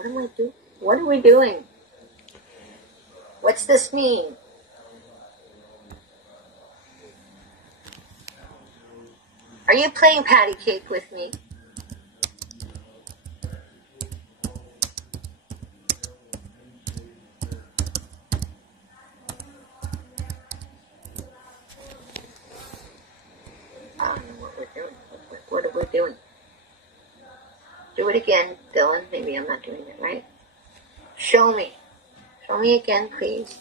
What am I doing? What are we doing? What's this mean? Are you playing patty cake with me? I don't know what we're doing. What are we doing? Do it again, Dylan. Maybe I'm not doing it right. Show me. Show me again, please.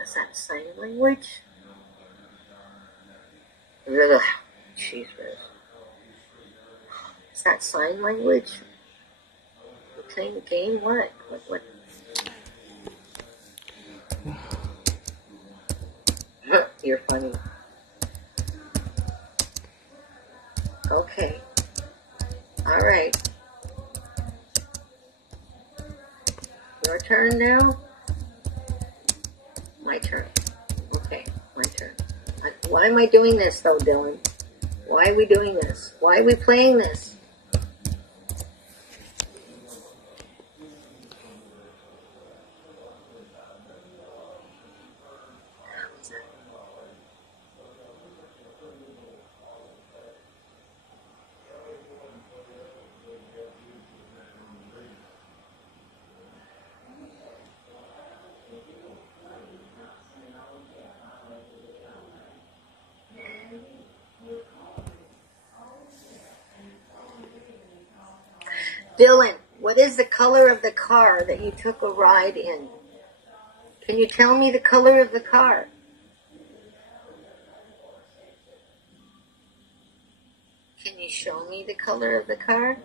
Is that sign language? Ugh. Jeez, is that sign language? We're playing a game? What? What? You're funny. Okay. All right. Your turn now? My turn. Okay, my turn. Why am I doing this, though, Dylan? Why are we doing this? Why are we playing this? Dylan, what is the color of the car that you took a ride in? Can you tell me the color of the car? Can you show me the color of the car?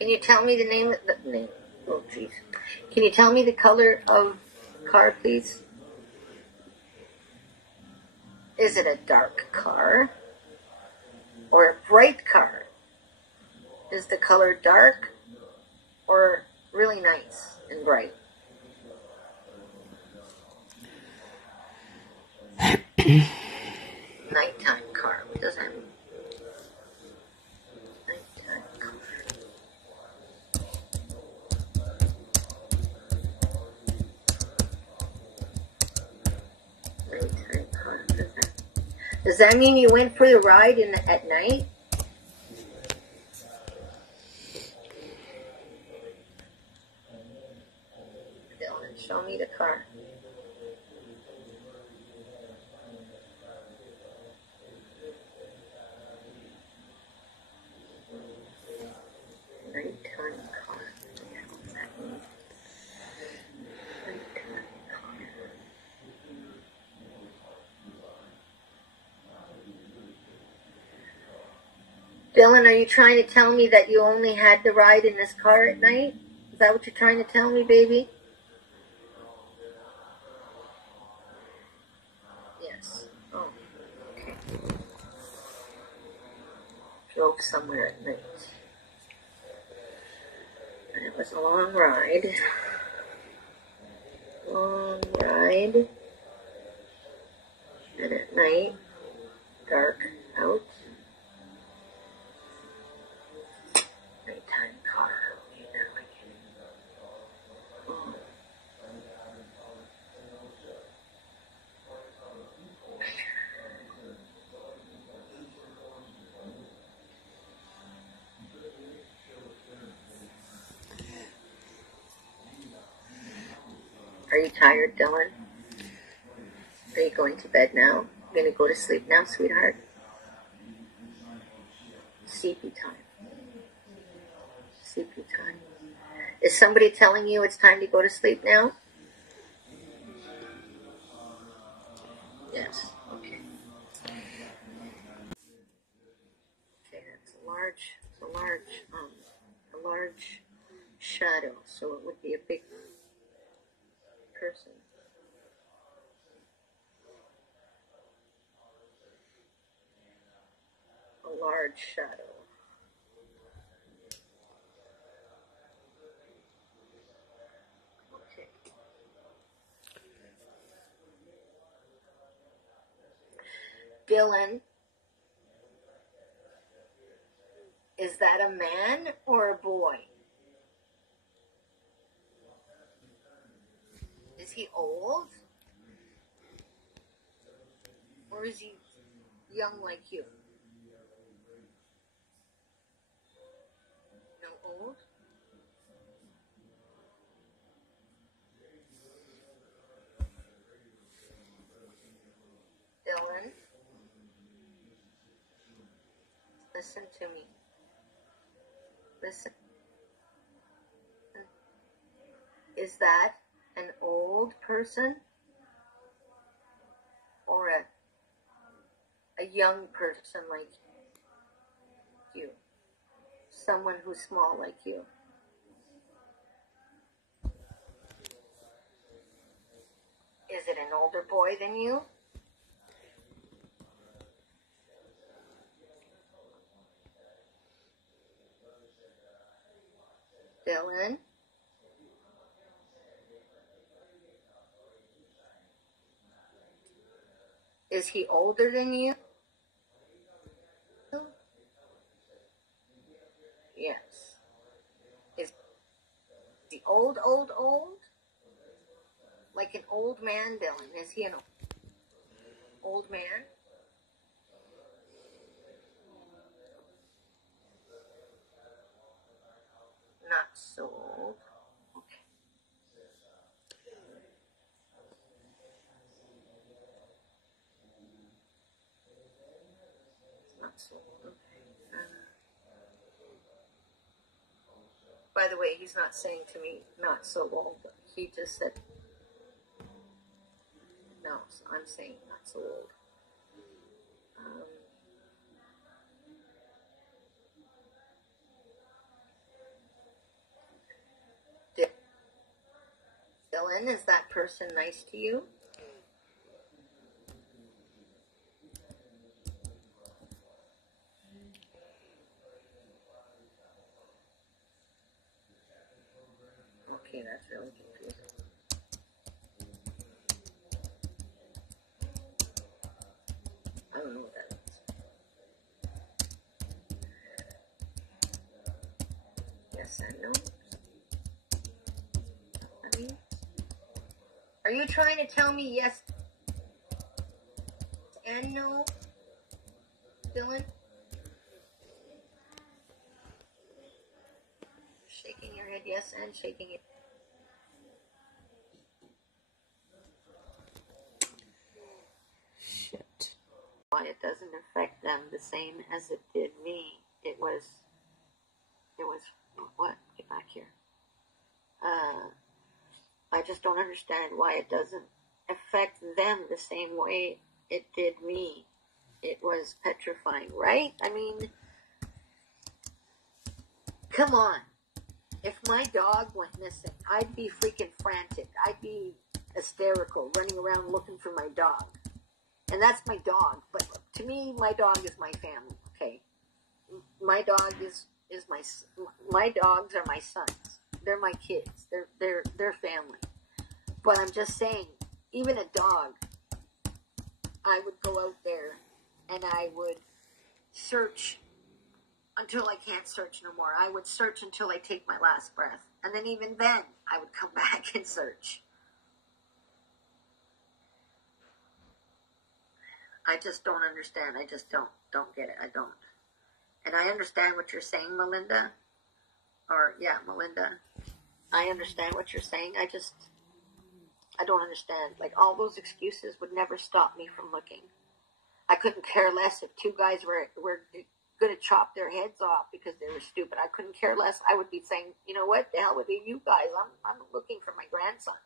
Can you tell me the name of the name? Oh, jeez. Can you tell me the color of the car, please? Is it a dark car or a bright car? Is the color dark or really nice and bright? Nighttime car. What does that mean? Nighttime car. Nighttime car. Does that mean you went for the ride at night? Dylan, show me the car. Nighttime car. What does that mean? Nighttime car. Dylan, are you trying to tell me that you only had the ride in this car at night? Is that what you're trying to tell me, baby? Yes. Oh, okay. Drove somewhere at night. And it was a long ride. Long ride. And at night, dark out. Nighttime car. Oh. Are you tired, Dylan? Are you going to bed now? You gonna go to sleep now, sweetheart? Sleepy time. Sleepy time. Is somebody telling you it's time to go to sleep now? Yes. Okay. Okay, that's a large shadow. So it would be a big person. A large shadow. Dylan, is that a man or a boy? Is he old? Or is he young like you? No, old? Dylan, listen to me. Listen. Is that an old person or a young person like you? Someone who's small like you? Is it an older boy than you? Dylan? Is he older than you? Yes. Is he old? Like an old man, Dylan? Is he an old man? Not so old. Okay. Not so old. By the way, he's not saying to me, not so old. He just said, no, so I'm saying not so old. Dylan, is that person nice to you? Okay, that's really confusing. I don't know what that means. Yes and no. I mean, are you trying to tell me yes and no, Dylan? Shaking your head yes and shaking it. Shit. Why it doesn't affect them the same as it did me. It was what? Get back here. I just don't understand why it doesn't affect them the same way it did me. It was petrifying, right? I mean, come on. If my dog went missing, I'd be freaking frantic. I'd be hysterical, running around looking for my dog. And that's my dog. But to me, my dog is my family, okay? My dog is my dogs are my sons. They're my kids. They're family. But I'm just saying, even a dog, I would go out there and I would search until I can't search no more. I would search until I take my last breath. And then even then, I would come back and search. I just don't understand. I just don't get it. I don't. And I understand what you're saying, Melinda. Melinda. I understand what you're saying. I don't understand. Like, all those excuses would never stop me from looking. I couldn't care less if two guys were going to chop their heads off because they were stupid. I couldn't care less. I would be saying, you know what, the hell with you guys. I'm looking for my grandson.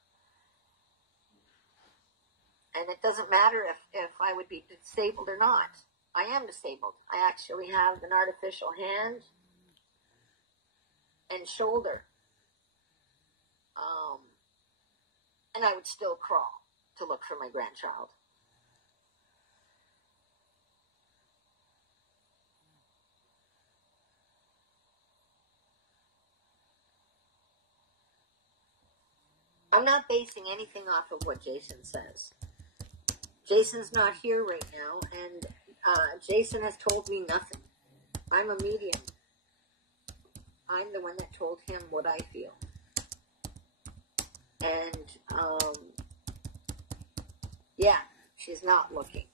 And it doesn't matter if I would be disabled or not. I am disabled. I actually have an artificial hand and shoulder. And I would still crawl to look for my grandchild. I'm not basing anything off of what Jason says. Jason's not here right now, and Jason has told me nothing. I'm a medium. I'm the one that told him what I feel. And, yeah, she's not looking.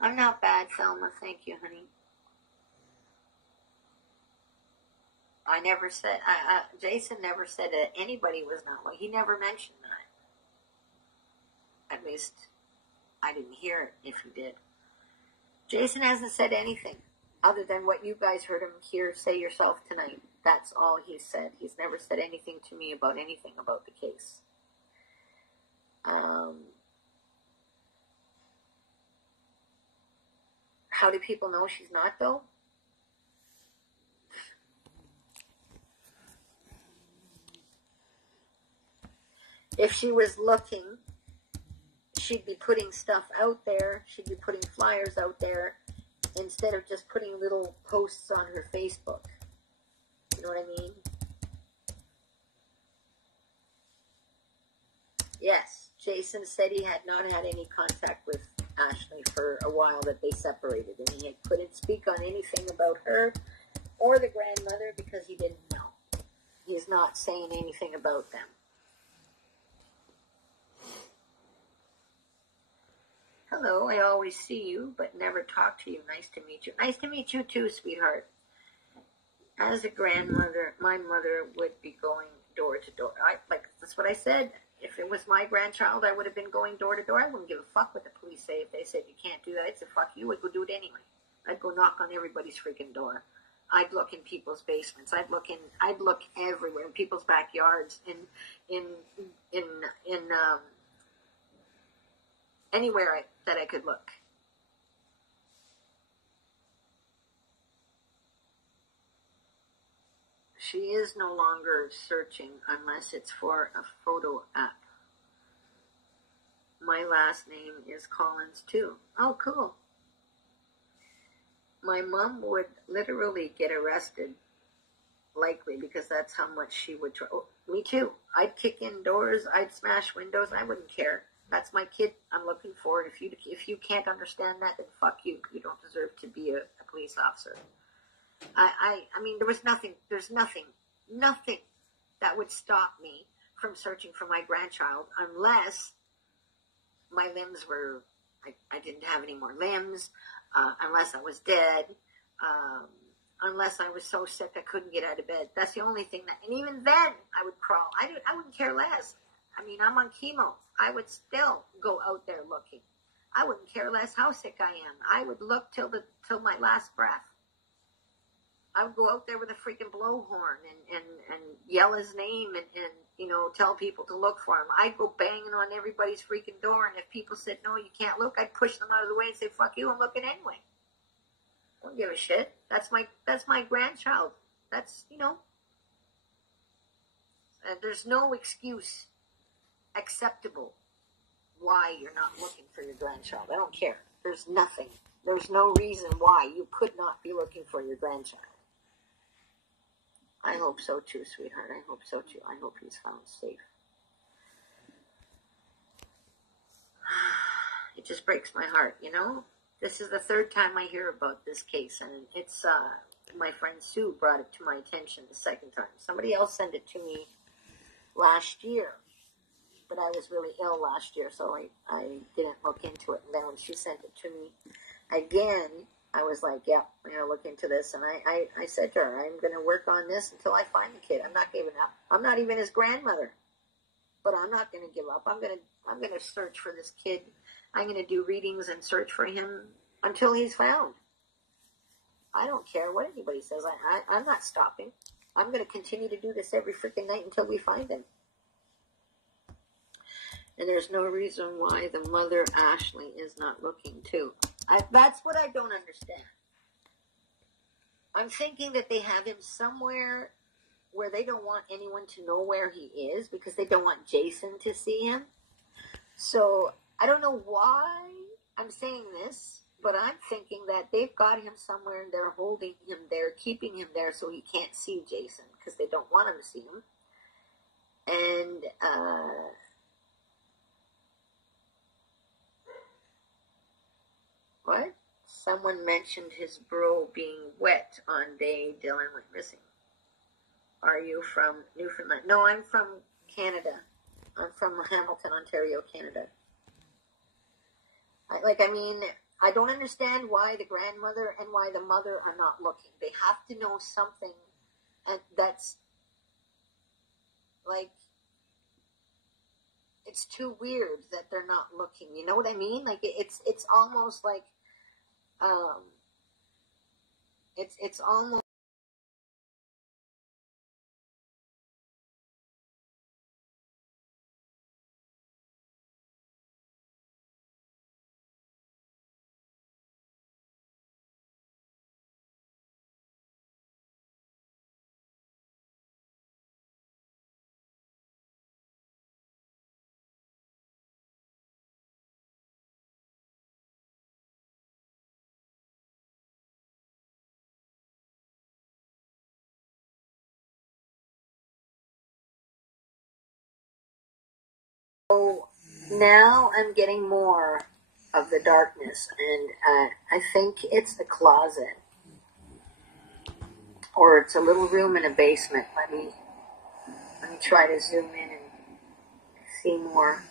I'm not bad, Selma. Thank you, honey. I never said, Jason never said that anybody was not looking. He never mentioned that. At least, I didn't hear it if he did. Jason hasn't said anything other than what you guys heard him here say yourself tonight. That's all he said. He's never said anything to me about anything about the case. How do people know she's not, though? If she was looking, she'd be putting stuff out there. She'd be putting flyers out there instead of just putting little posts on her Facebook. You know what I mean? Yes, Jason said he had not had any contact with Ashley for a while, that they separated, and he couldn't speak on anything about her or the grandmother because he didn't know. He's not saying anything about them. Hello, I always see you, but never talk to you. Nice to meet you. Nice to meet you too, sweetheart. As a grandmother, my mother would be going door to door. That's what I said. If it was my grandchild, I would have been going door to door. I wouldn't give a fuck what the police say. If they said you can't do that, I'd say fuck you. I'd go do it anyway. I'd go knock on everybody's freaking door. I'd look in people's basements. I'd look everywhere, in people's backyards, in anywhere that I could look. She is no longer searching unless it's for a photo app. My last name is Collins too. Oh, cool. My mom would literally get arrested, likely, because that's how much she would try. Oh, me too. I'd kick in doors. I'd smash windows. I wouldn't care. That's my kid I'm looking for. If you can't understand that, then fuck you. You don't deserve to be a police officer. I mean, there's nothing that would stop me from searching for my grandchild unless my limbs were, I didn't have any more limbs, unless I was dead, unless I was so sick I couldn't get out of bed. That's the only thing and even then I would crawl. I wouldn't care less. I mean, I'm on chemo. I would still go out there looking. I wouldn't care less how sick I am. I would look till my last breath. I would go out there with a freaking blowhorn and yell his name and tell people to look for him. I'd go banging on everybody's freaking door, and if people said, no, you can't look, I'd push them out of the way and say, fuck you, I'm looking anyway. I don't give a shit. That's my grandchild. That's, there's no excuse acceptable why you're not looking for your grandchild. I don't care. There's nothing. There's no reason why you could not be looking for your grandchild. I hope so too, sweetheart. I hope so too. I hope he's found safe. It just breaks my heart, This is the third time I hear about this case, and it's, my friend Sue brought it to my attention the second time. Somebody else sent it to me last year, but I was really ill last year, so I didn't look into it. And then when she sent it to me again, I was like, yeah, I'm going to look into this. And I said to her, I'm going to work on this until I find the kid. I'm not giving up. I'm not even his grandmother, but I'm not going to give up. I'm going to search for this kid. I'm going to do readings and search for him until he's found. I don't care what anybody says. I'm not stopping. I'm going to continue to do this every freaking night until we find him. And there's no reason why the mother, Ashley, is not looking too. That's what I don't understand. I'm thinking that they have him somewhere where they don't want anyone to know where he is because they don't want Jason to see him. So I don't know why I'm saying this, But I'm thinking that they've got him somewhere and they're holding him there, keeping him there so he can't see Jason because they don't want him to see him. And what? Someone mentioned his bro being wet on day Dylan went missing. Are you from Newfoundland? No, I'm from Canada. I'm from Hamilton, Ontario, Canada. I don't understand why the grandmother and why the mother are not looking. They have to know something, and that's like, it's too weird that they're not looking. You know what I mean? Like it's almost like, it's almost. So now I'm getting more of the darkness, and I think it's a closet, or it's a little room in a basement. Let me try to zoom in and see more.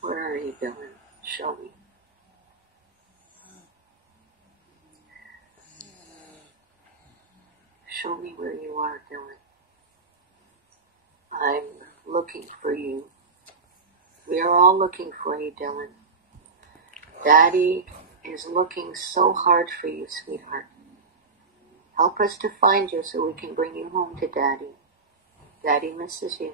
Where are you, Dylan? Show me. Show me where you are, Dylan. I'm looking for you. We are all looking for you, Dylan. Daddy is looking so hard for you, sweetheart. Help us to find you so we can bring you home to Daddy. Daddy misses you.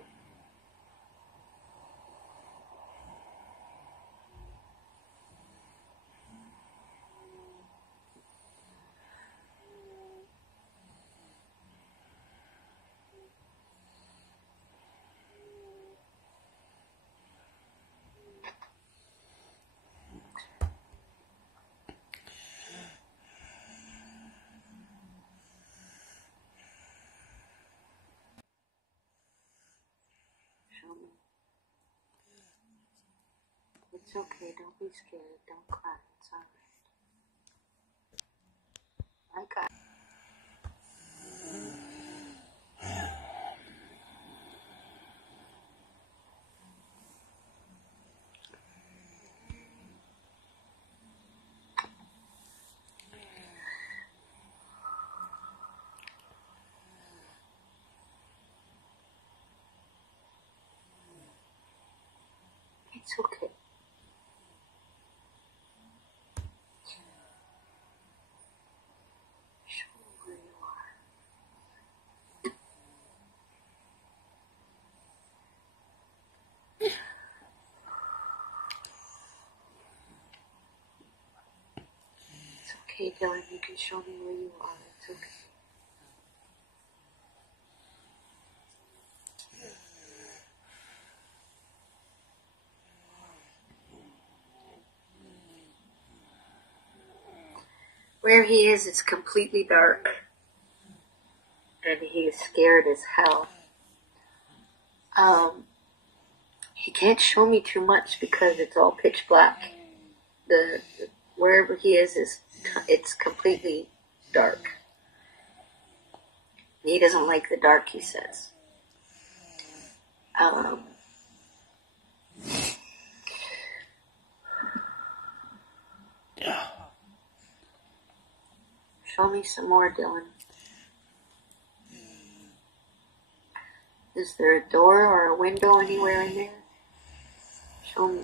Show me. It's okay, don't be scared, don't cry, it's alright. I got it. It's okay. Show me where you are. It's okay, Dylan, you can show me where you are, it's okay. Where he is, it's completely dark. And he is scared as hell. He can't show me too much because it's all pitch black. Wherever he is, it's completely dark. He doesn't like the dark, he says. Show me some more, Dylan. Is there a door or a window anywhere in there? Show me.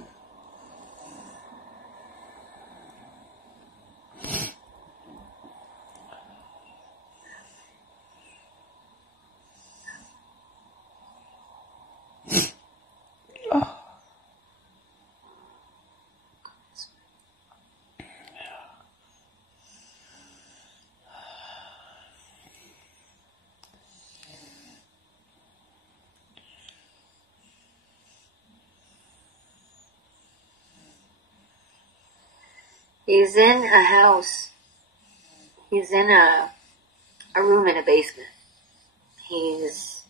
He's in a house. He's in a room in a basement. He's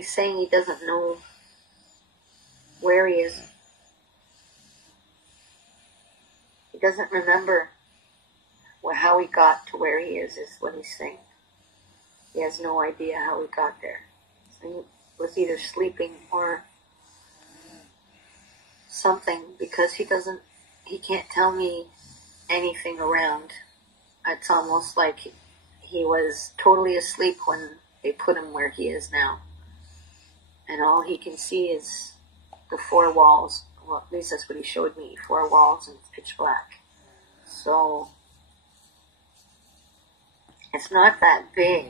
saying he doesn't know where he is. He doesn't remember how he got to where he is what he's saying. He has no idea how he got there. So he was either sleeping or something, because he can't tell me anything around. It's almost like he was totally asleep when they put him where he is now. And all he can see is the four walls. Well, at least that's what he showed me. 4 walls and it's pitch black. So it's not that big.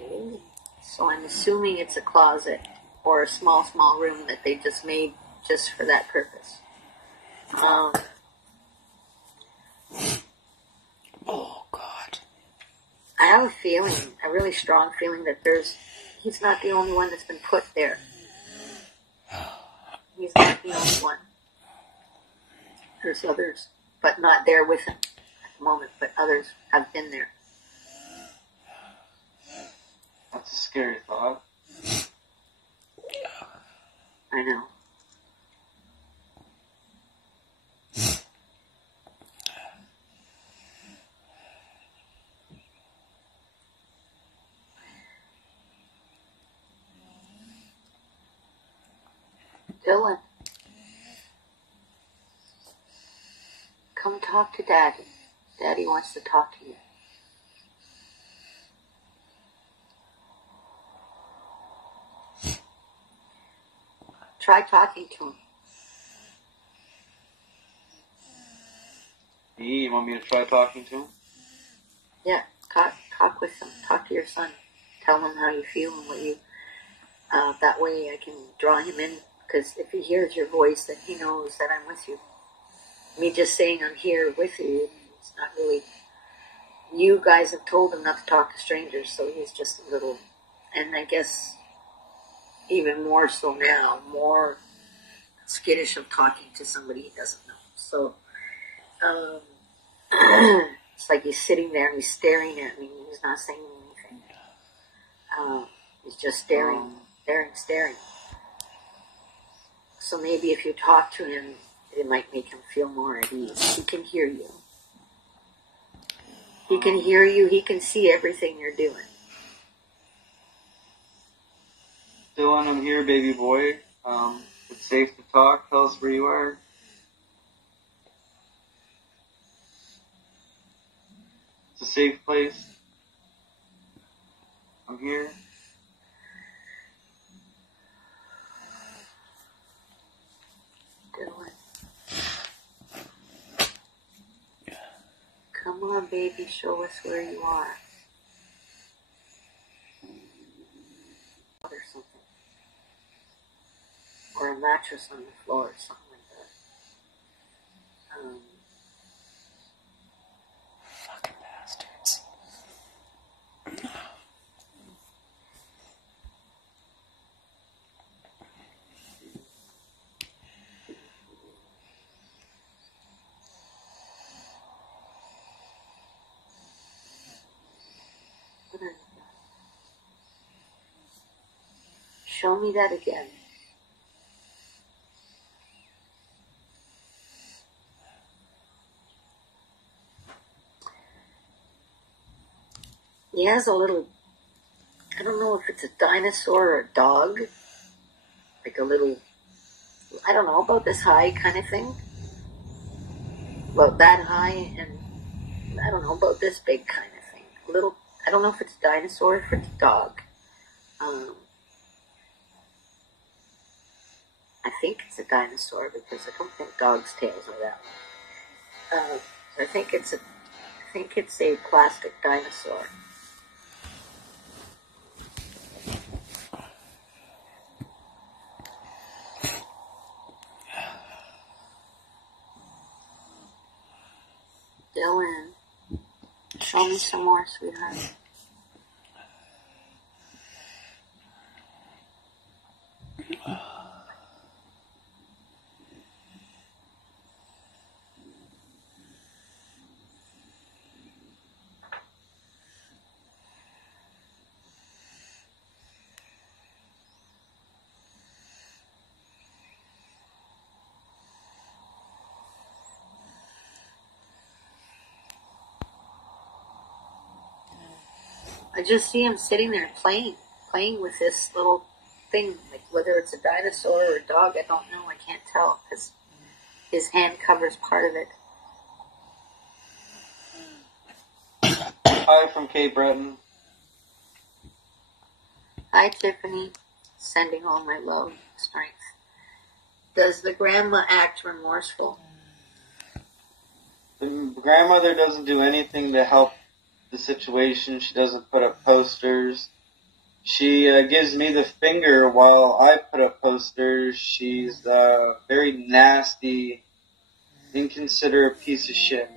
So I'm assuming it's a closet or a small room that they just made just for that purpose. Oh, God. I have a feeling, a really strong feeling that he's not the only one that's been put there. He's not the only one. There's others, but not there with him at the moment, but others have been there. That's a scary thought. I know. Dylan, come talk to Daddy. Daddy wants to talk to you. Try talking to him. You want me to try talking to him? Yeah, talk with him. Talk to your son. Tell him how you feel and what you... that way I can draw him in. Because if he hears your voice, then he knows that I'm with you. Me just saying I'm here with you, it's not really... You guys have told him not to talk to strangers, so he's just a little... And I guess even more so now, more skittish of talking to somebody he doesn't know. So, it's like he's sitting there and he's staring at me. He's not saying anything. He's just staring. So maybe if you talk to him, it might make him feel more at ease. He can hear you. He can hear you. He can see everything you're doing. Dylan, I'm here, baby boy. It's safe to talk. Tell us where you are. It's a safe place. I'm here. Dylan. Come on, baby, show us where you are. Or something. Or a mattress on the floor or something like that. Fucking bastards. Show me that again. He has a little, I don't know if it's a dinosaur or a dog. Like a little, I don't know, about this high kind of thing. About that high, and I don't know, about this big kind of thing. A little, I don't know if it's a dinosaur or if it's a dog. I think it's a dinosaur because I don't think dogs' tails are that long. So I think it's a plastic dinosaur. Dylan, show me some more, sweetheart. I just see him sitting there playing with this little thing, like whether it's a dinosaur or a dog, I don't know. I can't tell because his hand covers part of it. Hi from Cape Breton. Hi, Tiffany. Sending all my love, strength. Does the grandma act remorseful? The grandmother doesn't do anything to help the situation. She doesn't put up posters. She gives me the finger while I put up posters. She's a very nasty, inconsiderate piece of shit,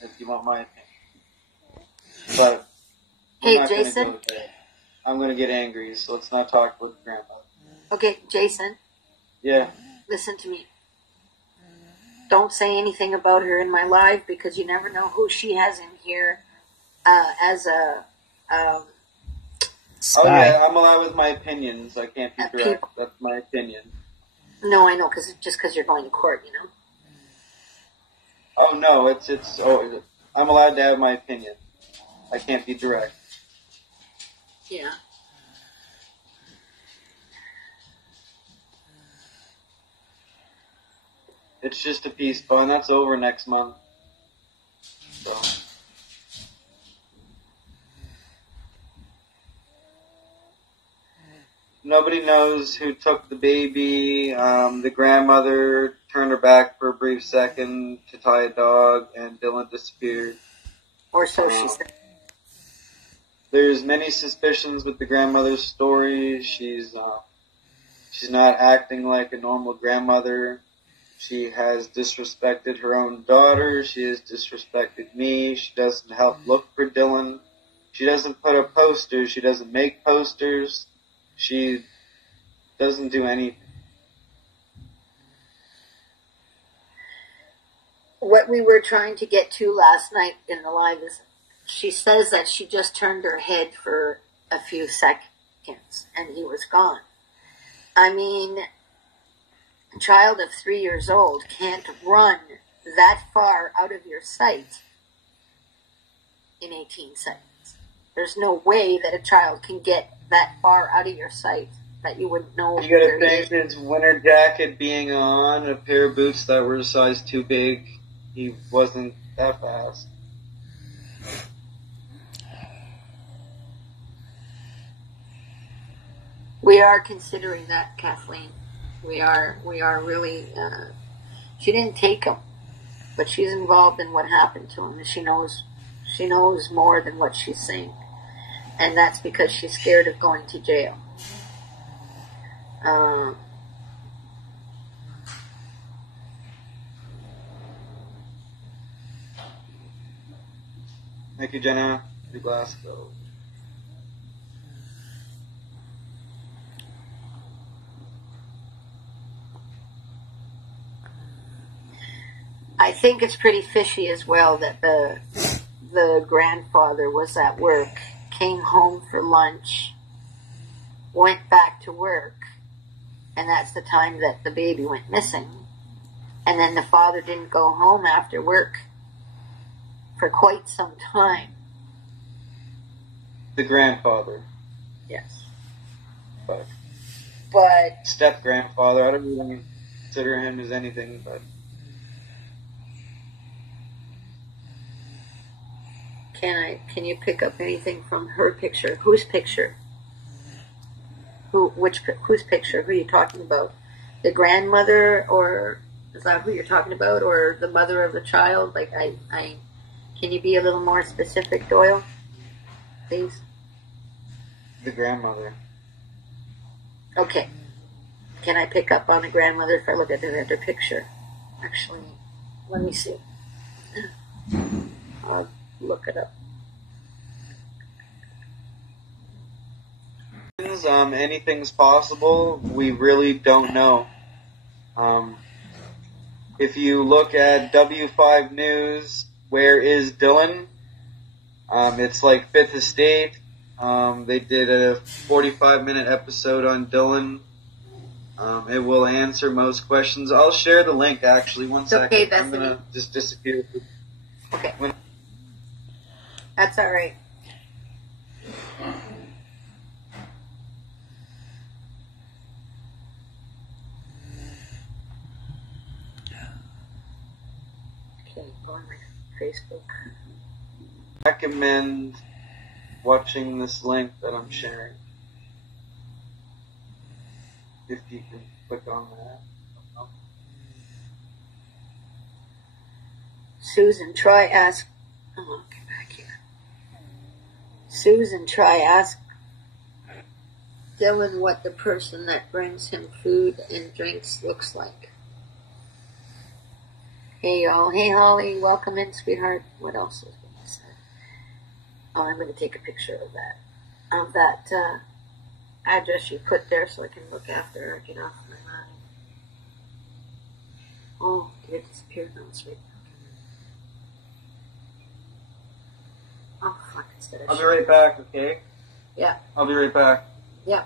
if you want my opinion. But hey, Jason. I'm going to get angry, so let's not talk with grandmother. Okay, Jason. Yeah. Listen to me. Don't say anything about her in my live because you never know who she has in here as a... Oh yeah, I'm allowed with my opinions. I can't be direct. That's my opinion. No, I know, just because you're going to court, you know. Oh no, I'm allowed to have my opinion. I can't be direct. Yeah. It's just a peace bond. That's over next month. So. Nobody knows who took the baby. The grandmother turned her back for a brief second to tie a dog, and Dylan disappeared. Or so she said. There's many suspicions with the grandmother's story. She's not acting like a normal grandmother. She has disrespected her own daughter. She has disrespected me. She doesn't help look for Dylan. She doesn't put up posters. She doesn't make posters. She doesn't do anything. What we were trying to get to last night in the live is she says that she just turned her head for a few seconds and he was gone. I mean, a child of 3 years old can't run that far out of your sight in 18 seconds. There's no way that a child can get that far out of your sight that you wouldn't know. You gotta think his winter jacket being on, a pair of boots that were a size too big. He wasn't that fast. We are considering that, Kathleen. We are really. She didn't take him, but she's involved in what happened to him, and she knows more than what she's saying, and that's because she's scared of going to jail. Thank you, Jenna. The Glasgow. I think it's pretty fishy as well that the grandfather was at work, came home for lunch, went back to work, and that's the time that the baby went missing. And then the father didn't go home after work for quite some time. The grandfather. Yes. But step-grandfather, I don't really consider him as anything, but... Can you pick up anything from her picture? Whose picture? Whose picture? Who are you talking about? The grandmother, or is that who you're talking about, or the mother of the child? Like, can you be a little more specific, Doyle? Please. The grandmother. Okay. Can I pick up on the grandmother if I look at the other picture? Actually, let me see. I'll look it up. Anything's possible. We really don't know. If you look at W5 News, where is Dylan? It's like Fifth Estate. They did a 45-minute episode on Dylan. It will answer most questions. I'll share the link, actually. One second. Okay, Bethany. I'm going to just disappear. Okay. That's all right. Okay, go on my Facebook. Recommend watching this link that I'm sharing. If you can click on that. Susan, try ask. Oh, get back here. Susan, try ask Dylan what the person that brings him food and drinks looks like. Hey y'all. Hey Holly, welcome in, sweetheart. What else is going to say? Oh, I'm going to take a picture of that address you put there so I can look after her, get off my mind. Oh, dear, it disappeared. No, it's right. Oh, fuck, instead of I'll be right back, okay? Yeah. I'll be right back. Yeah.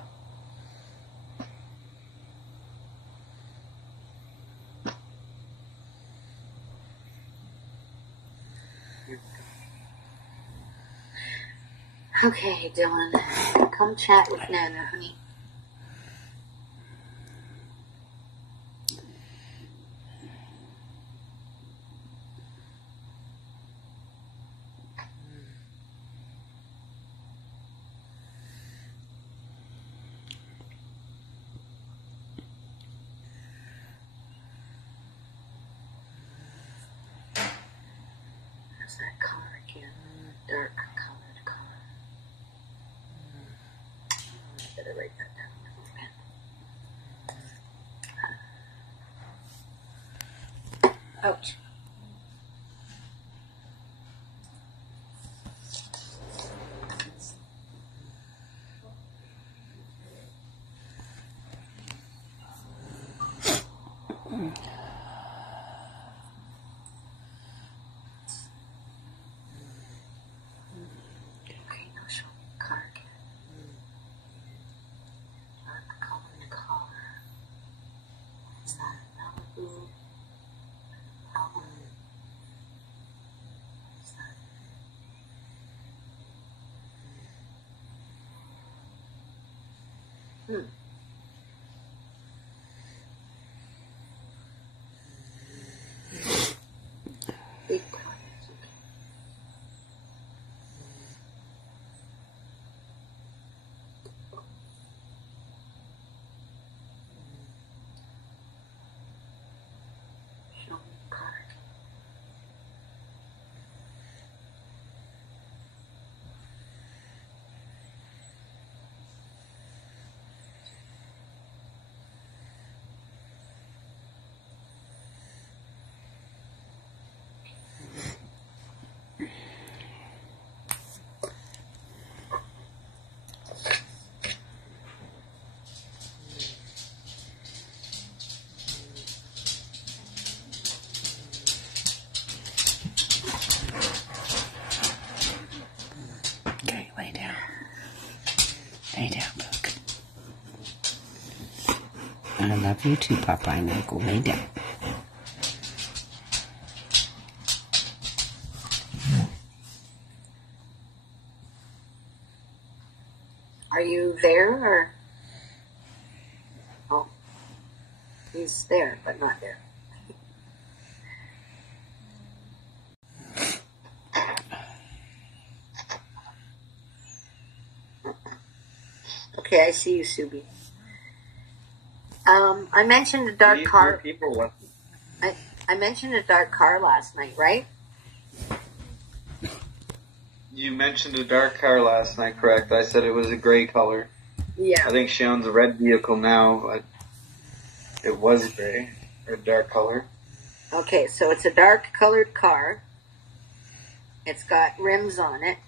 Okay, Dylan, come chat with Nana, honey. Where's that color again? Dark colored color. I better write that down with my pen. Ouch. Okay, now show me the car again. Dark colored car. What's that? Malibu. What's that? Big car. Show me the car again. Okay, lay down. Lay down, look. I love you too, Papa. Now go lay down. Are you there or? Oh, he's there, but not there. Okay, I see you, Subi. I mentioned a dark car. People left. I mentioned a dark car last night, right? You mentioned a dark car last night, correct? I said it was a gray color. Yeah. I think she owns a red vehicle now, but it was gray, or dark color. Okay, so it's a dark colored car. It's got rims on it.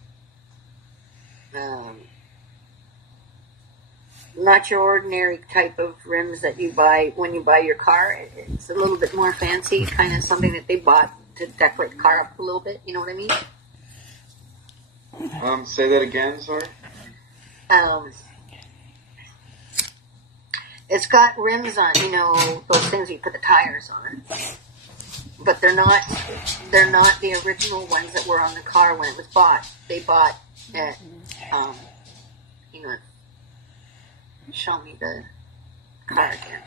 Not your ordinary type of rims that you buy when you buy your car. It's a little bit more fancy, kind of something that they bought to decorate the car up a little bit. You know what I mean? Say that again, sorry. It's got rims on, you know, those things you put the tires on. But they're not the original ones that were on the car when it was bought. They bought at, you know, show me the car again.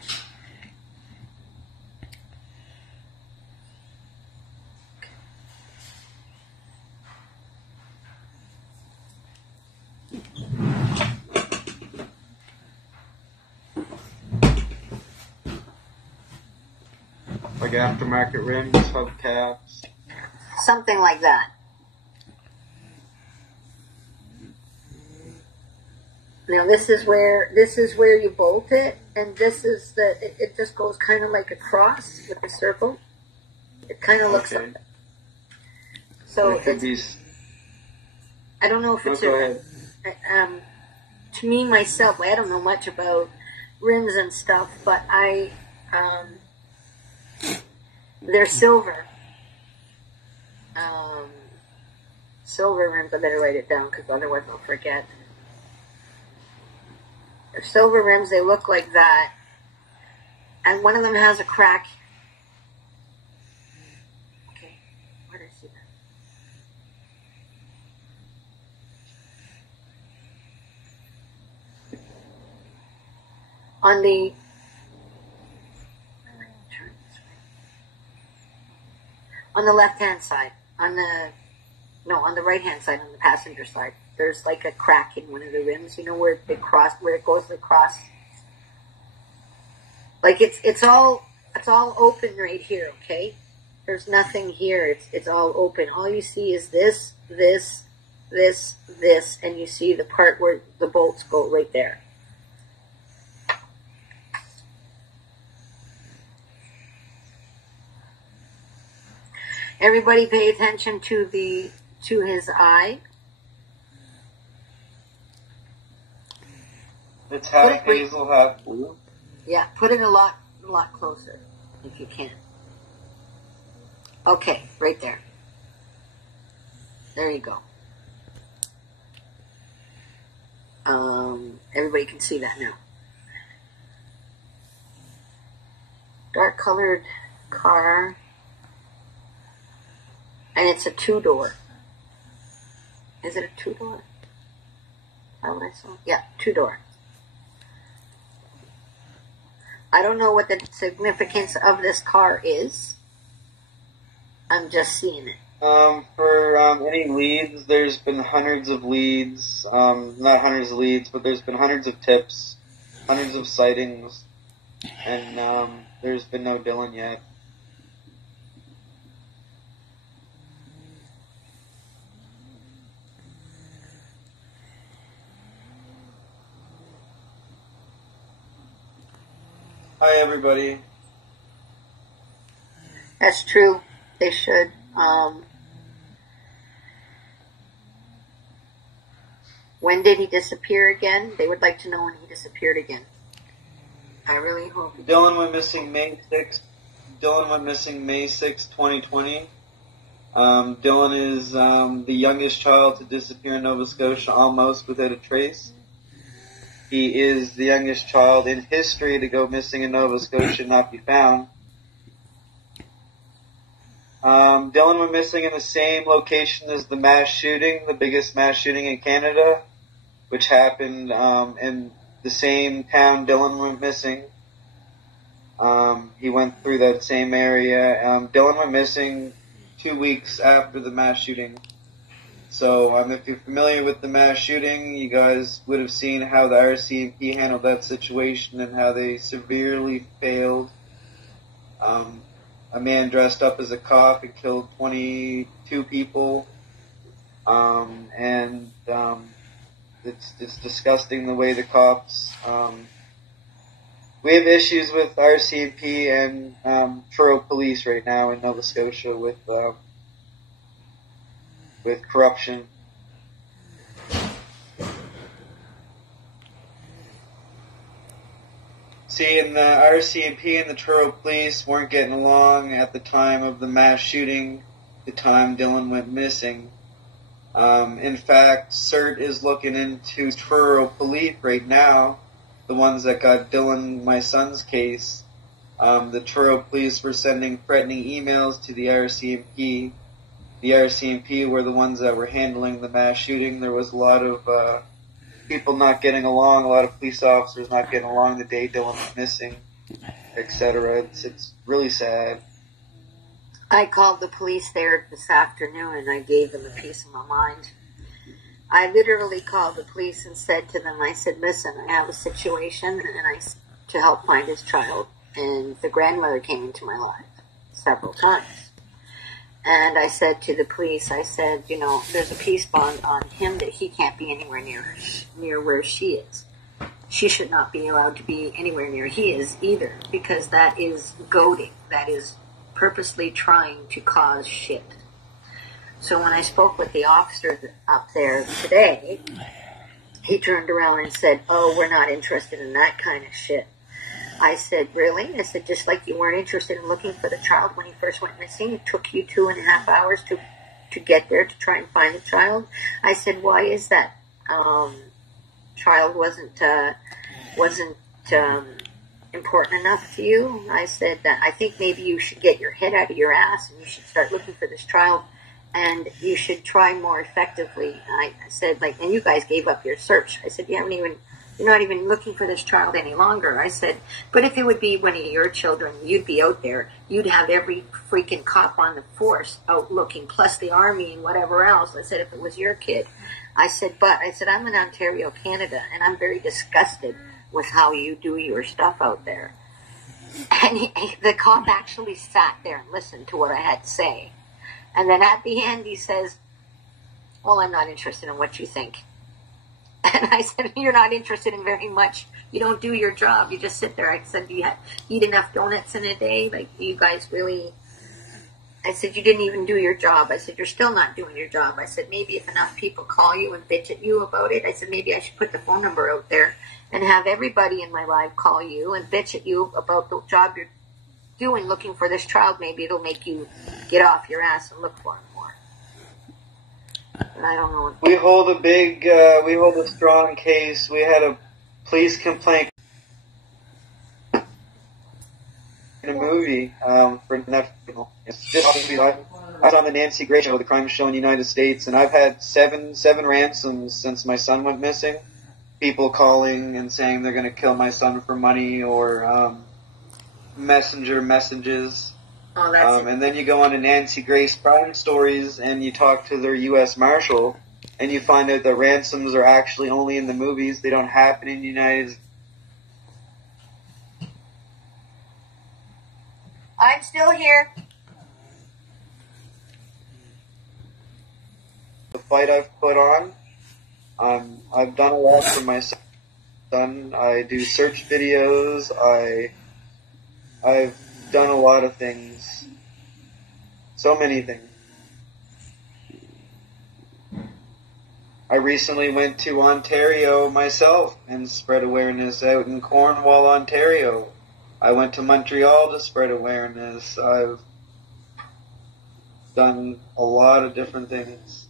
Okay. Like aftermarket rims, hubcaps. Something like that. Now this is where you bolt it, and this is it just goes kind of like a cross with a circle. It kind of looks like that. So it's, I don't know if it's to me myself, I don't know much about rims and stuff, but they're silver. Silver rims, I better write it down because otherwise I'll forget. They're silver rims, they look like that. And one of them has a crack. Okay, where did I see that? On the left-hand side, on the right-hand side, on the passenger side, there's like a crack in one of the rims. You know where it goes across. Like it's all open right here. Okay, there's nothing here. It's all open. All you see is this, and you see the part where the bolts go right there. Everybody pay attention to his eye. It's half hazel, half blue. Yeah, put it a lot closer if you can. Okay, right there. There you go. Everybody can see that now. Dark colored car. And it's a 2-door. Is it a 2-door? How would I say? Yeah, 2-door. I don't know what the significance of this car is. I'm just seeing it. For any leads, there's been hundreds of leads. Not hundreds of leads, but there's been hundreds of tips, hundreds of sightings, and there's been no Dylan yet. Hi, everybody. That's true. They should. When did he disappear again? They would like to know when he disappeared again. I really hope. Dylan went missing May 6th. Dylan went missing May 6th, 2020. Dylan is the youngest child to disappear in Nova Scotia almost without a trace. He is the youngest child in history to go missing in Nova Scotia and not be found. Dylan went missing in the same location as the mass shooting, the biggest mass shooting in Canada, which happened in the same town Dylan went missing. He went through that same area. Dylan went missing 2 weeks after the mass shooting. So if you're familiar with the mass shooting, you guys would have seen how the RCMP handled that situation and how they severely failed. A man dressed up as a cop and killed 22 people. It's disgusting the way the cops... we have issues with RCMP and Truro Police right now in Nova Scotia with corruption. See, and the RCMP and the Truro Police weren't getting along at the time of the mass shooting, the time Dylan went missing. In fact, CERT is looking into Truro Police right now, the ones that got Dylan, my son's case. The Truro Police were sending threatening emails to the RCMP. The RCMP were the ones that were handling the mass shooting. There was a lot of people not getting along, a lot of police officers not getting along the day Dylan was missing, etc. It's really sad. I called the police there this afternoon and I gave them a piece of my mind. I literally called the police and said to them, I said, listen, I have a situation and to help find his child. And the grandmother came into my life. several times. And I said to the police, I said, you know, there's a peace bond on him that he can't be anywhere near where she is. She should not be allowed to be anywhere near he is either, because that is goading. That is purposely trying to cause shit. So when I spoke with the officer up there today, he turned around and said, oh, we're not interested in that kind of shit. I said, really? I said, just like you weren't interested in looking for the child when he first went missing. It took you 2.5 hours to get there to try and find the child. I said, why is that? Child wasn't important enough to you. I said that I think maybe you should get your head out of your ass and you should start looking for this child, and you should try more effectively. I said, like, and you guys gave up your search. I said, you're not even looking for this child any longer. I said, but if it would be one of your children, you'd be out there. You'd have every freaking cop on the force out looking, plus the army and whatever else. I said, if it was your kid. I said, I'm in Ontario, Canada, and I'm very disgusted with how you do your stuff out there. And the cop actually sat there and listened to what I had to say. And then at the end, he says, well, I'm not interested in what you think. And I said, you're not interested in very much. You don't do your job. You just sit there. I said, do you eat enough donuts in a day? Like, you guys really... I said, you didn't even do your job. I said, you're still not doing your job. I said, maybe if enough people call you and bitch at you about it, I said, maybe I should put the phone number out there and have everybody in my life call you and bitch at you about the job you're doing looking for this child. Maybe it'll make you get off your ass and look for him more. But I don't know. We hold a strong case. We had a police complaint in a movie for Netflix. I was on the Nancy Grace show, the crime show in the United States, and I've had seven ransoms since my son went missing. People calling and saying they're going to kill my son for money, or messenger messages. Oh, that's and then you go on to Nancy Grace Crime Stories and you talk to their U.S. Marshal, and you find out that ransoms are actually only in the movies. They don't happen in the United States. I'm still here. The fight I've put on, I've done a lot for my son. I do search videos. I've done a lot of things. So many things. I recently went to Ontario myself and spread awareness out in Cornwall, Ontario. I went to Montreal to spread awareness. I've done a lot of different things.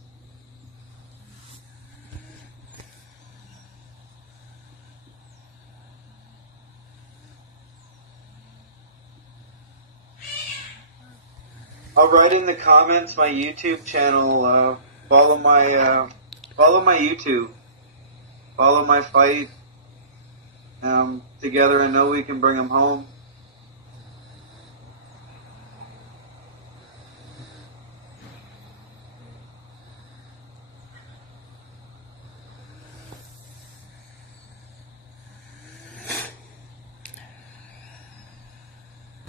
I'll write in the comments my YouTube channel. Follow my YouTube. Follow my fight. Together, I know we can bring them home.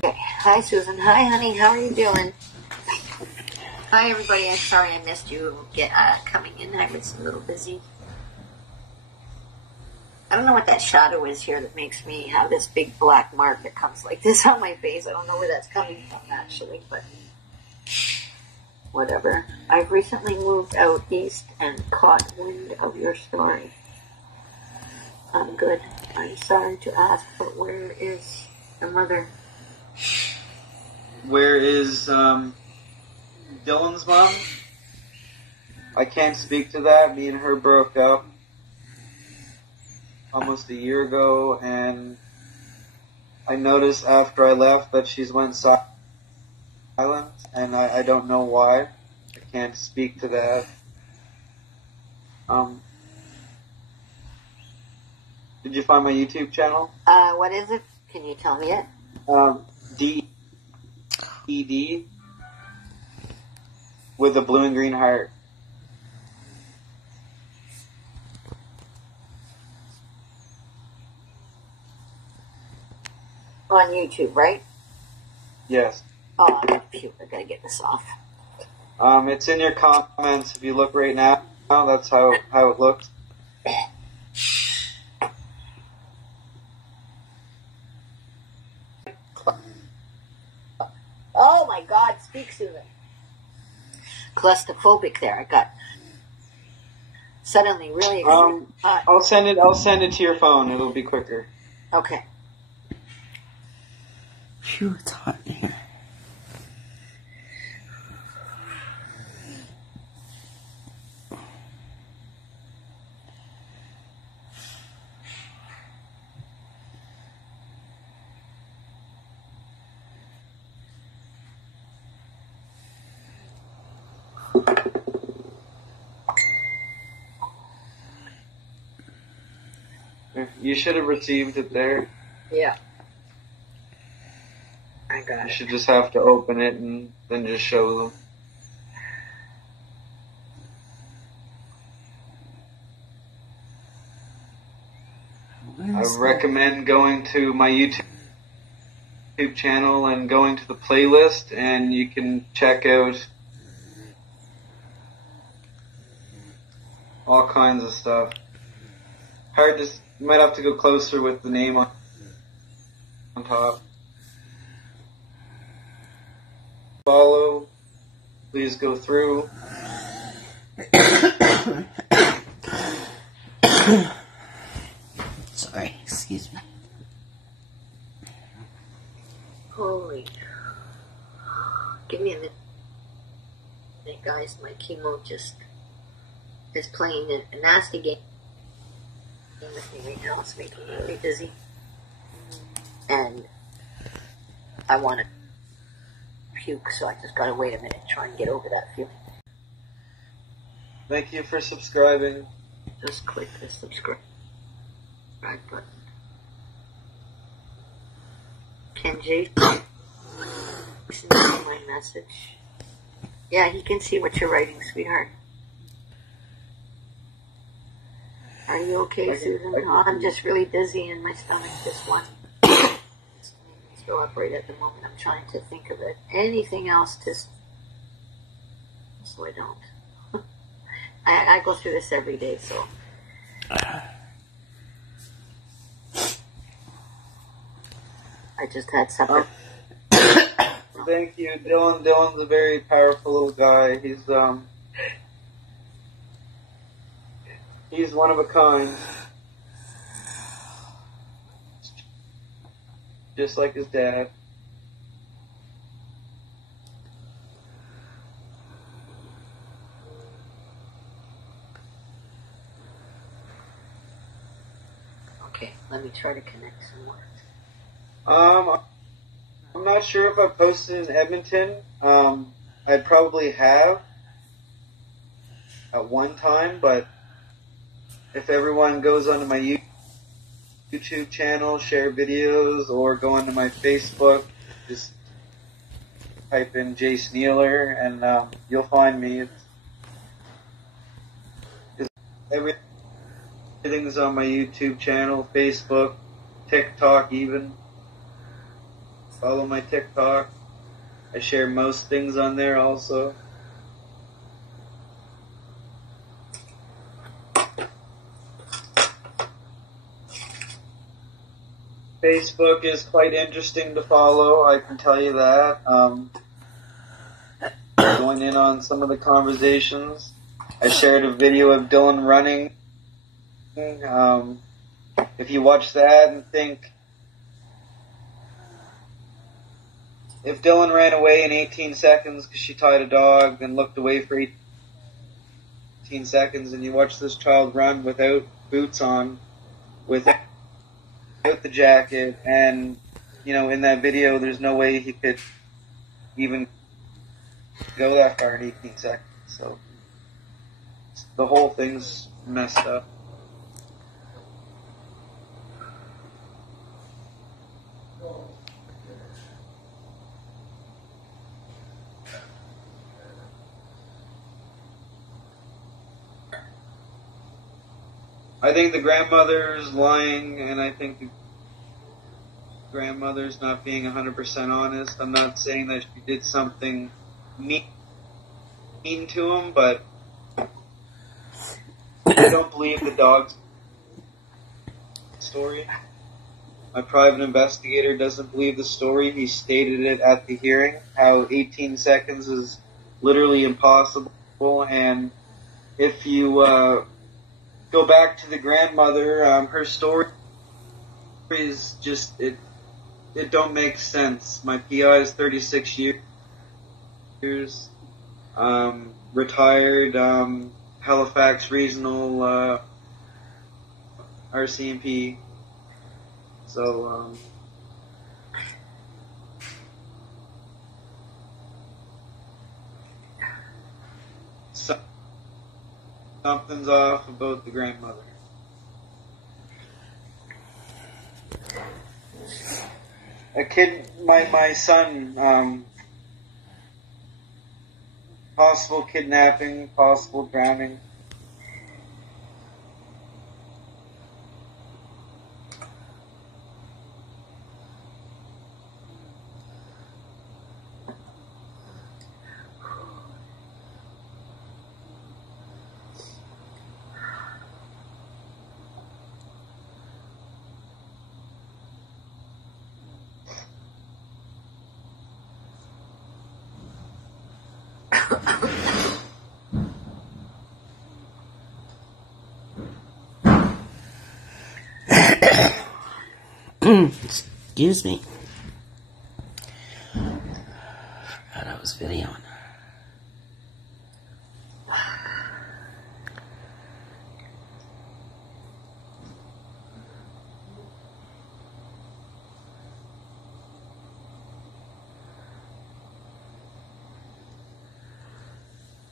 Hi, Susan. Hi, honey. How are you doing? Hi, everybody. I'm sorry I missed you coming in. I was a little busy. I don't know what that shadow is here that makes me have this big black mark that comes like this on my face. I don't know where that's coming from, actually, but whatever. I've recently moved out east and caught wind of your story. I'm good. I'm sorry to ask, but where is the mother? Where is Dylan's mom? I can't speak to that. Me and her broke up almost a year ago, and I noticed after I left that she's went silent, and I don't know why. I can't speak to that. Did you find my YouTube channel? What is it? Can you tell me it? D.E.D. with a blue and green heart. On YouTube, right? Yes. Oh, shoot, I gotta get this off. It's in your comments. If you look right now, that's how it looks. Oh my God, speak soothing. Claustrophobic there. I got suddenly really excited. I'll send it to your phone. It'll be quicker. Okay. Phew, it's hot in here. You should have received it there. Yeah. I got You it. should just have to open it and then just show them. I recommend going to my YouTube channel and going to the playlist, and you can check out all kinds of stuff. Hard to, you might have to go closer with the name on top. Follow, please go through. Sorry, excuse me. Holy. Give me a minute. Hey guys, my chemo just is playing a nasty game with me right now. It's making me really dizzy. And I want to puke, so I just gotta wait a minute and try and get over that feeling. Thank you for subscribing. Just click the subscribe button. Can Jay listen to my message? Yeah, he can see what you're writing, sweetheart. Are you okay, Susan? Oh, I'm just really dizzy and my stomach just wants to throw up right at the moment. I'm trying to think of it. Anything else to so I don't. I go through this every day, so. I just had supper. Thank you, Dylan. Dylan's a very powerful little guy. He's one of a kind. Just like his dad. Okay, let me try to connect some more. I'm not sure if I posted in Edmonton. I probably have at one time, but if everyone goes onto my YouTube channel, share videos, or go onto my Facebook, just type in Jason Ehler and you'll find me. Everything's on my YouTube channel, Facebook, TikTok even. Follow my TikTok. I share most things on there also. Facebook is quite interesting to follow, I can tell you that. Going in on some of the conversations. I shared a video of Dylan running. If you watch that and think, if Dylan ran away in 18 seconds because she tied a dog and looked away for 18 seconds, and you watch this child run without boots on, without the jacket, and, you know, in that video there's no way he could even go that far in 18 seconds. So the whole thing's messed up. I think the grandmother's lying, and I think grandmother's not being 100% honest. I'm not saying that she did something mean to him, but I don't believe the dog's story. My private investigator doesn't believe the story. He stated it at the hearing, how 18 seconds is literally impossible. And if you go back to the grandmother, her story is just, it don't make sense. My PI is 36 years, retired, Halifax Regional RCMP. So, something's off about the grandmother. A kid, my son, possible kidnapping, possible drowning. Excuse me. Forgot I was videoing.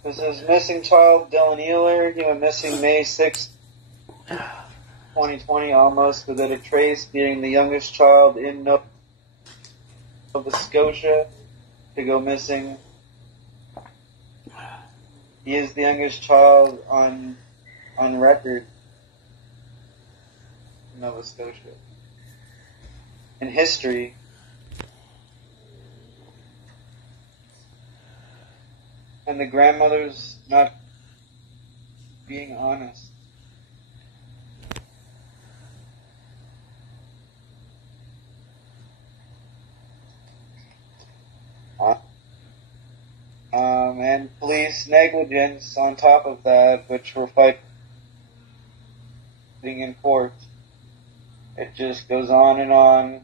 This is missing child Dylan Ehler. He went missing May 6th, 2020, almost without a trace, being the youngest child in Nova Scotia to go missing. He is the youngest child on record in Nova Scotia. In history, and the grandmother's not being honest. And police negligence on top of that, which we're fighting in court. It just goes on and on.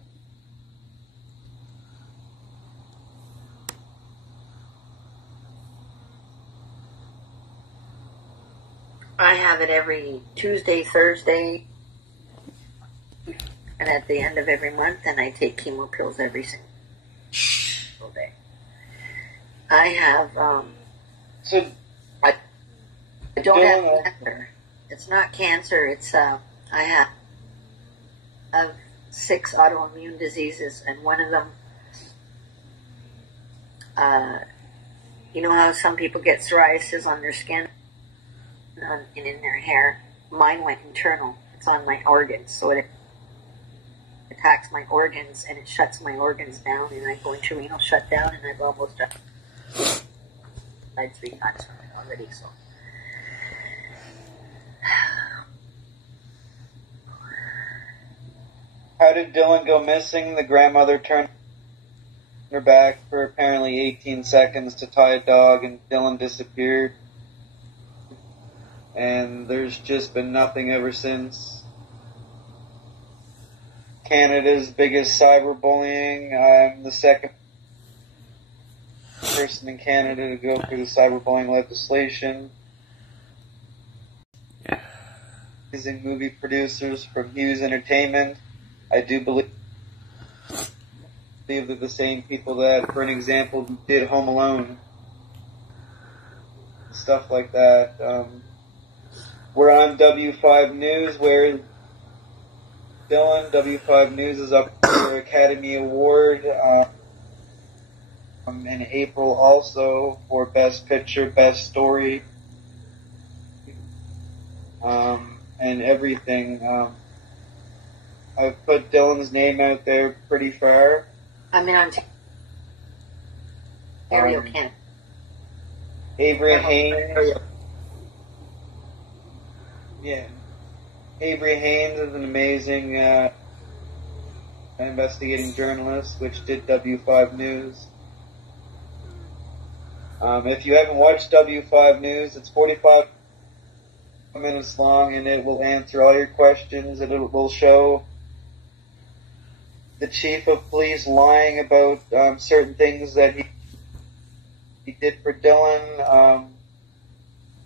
I have it every Tuesday, Thursday, and at the end of every month, and I take chemo pills every single day. I have, So, I don't have cancer. It's not cancer, it's, I have 6 autoimmune diseases, and one of them, you know how some people get psoriasis on their skin and in their hair? Mine went internal. It's on my organs, so it attacks my organs, and it shuts my organs down, and I go into renal shutdown, and I've almost died 3 times from it already, so. How did Dylan go missing? The grandmother turned her back for apparently 18 seconds to tie a dog, and Dylan disappeared. And there's just been nothing ever since. Canada's biggest cyberbullying. I'm the second person in Canada to go through the cyberbullying legislation. Amazing movie producers from Hughes Entertainment. I do believe they're the same people that, for an example, did Home Alone. Stuff like that. We're on W5 News, where Dylan, W5 News is up for Academy Award in April also for Best Picture, Best Story, and everything. I've put Dylan's name out there pretty far. I'm in Ontario, Canada. Avery Haynes. Yeah. Avery Haynes is an amazing investigating journalist, which did W5 News. If you haven't watched W5 News, it's 45 minutes long, and it will answer all your questions, and it will show the chief of police lying about certain things that he did for Dylan.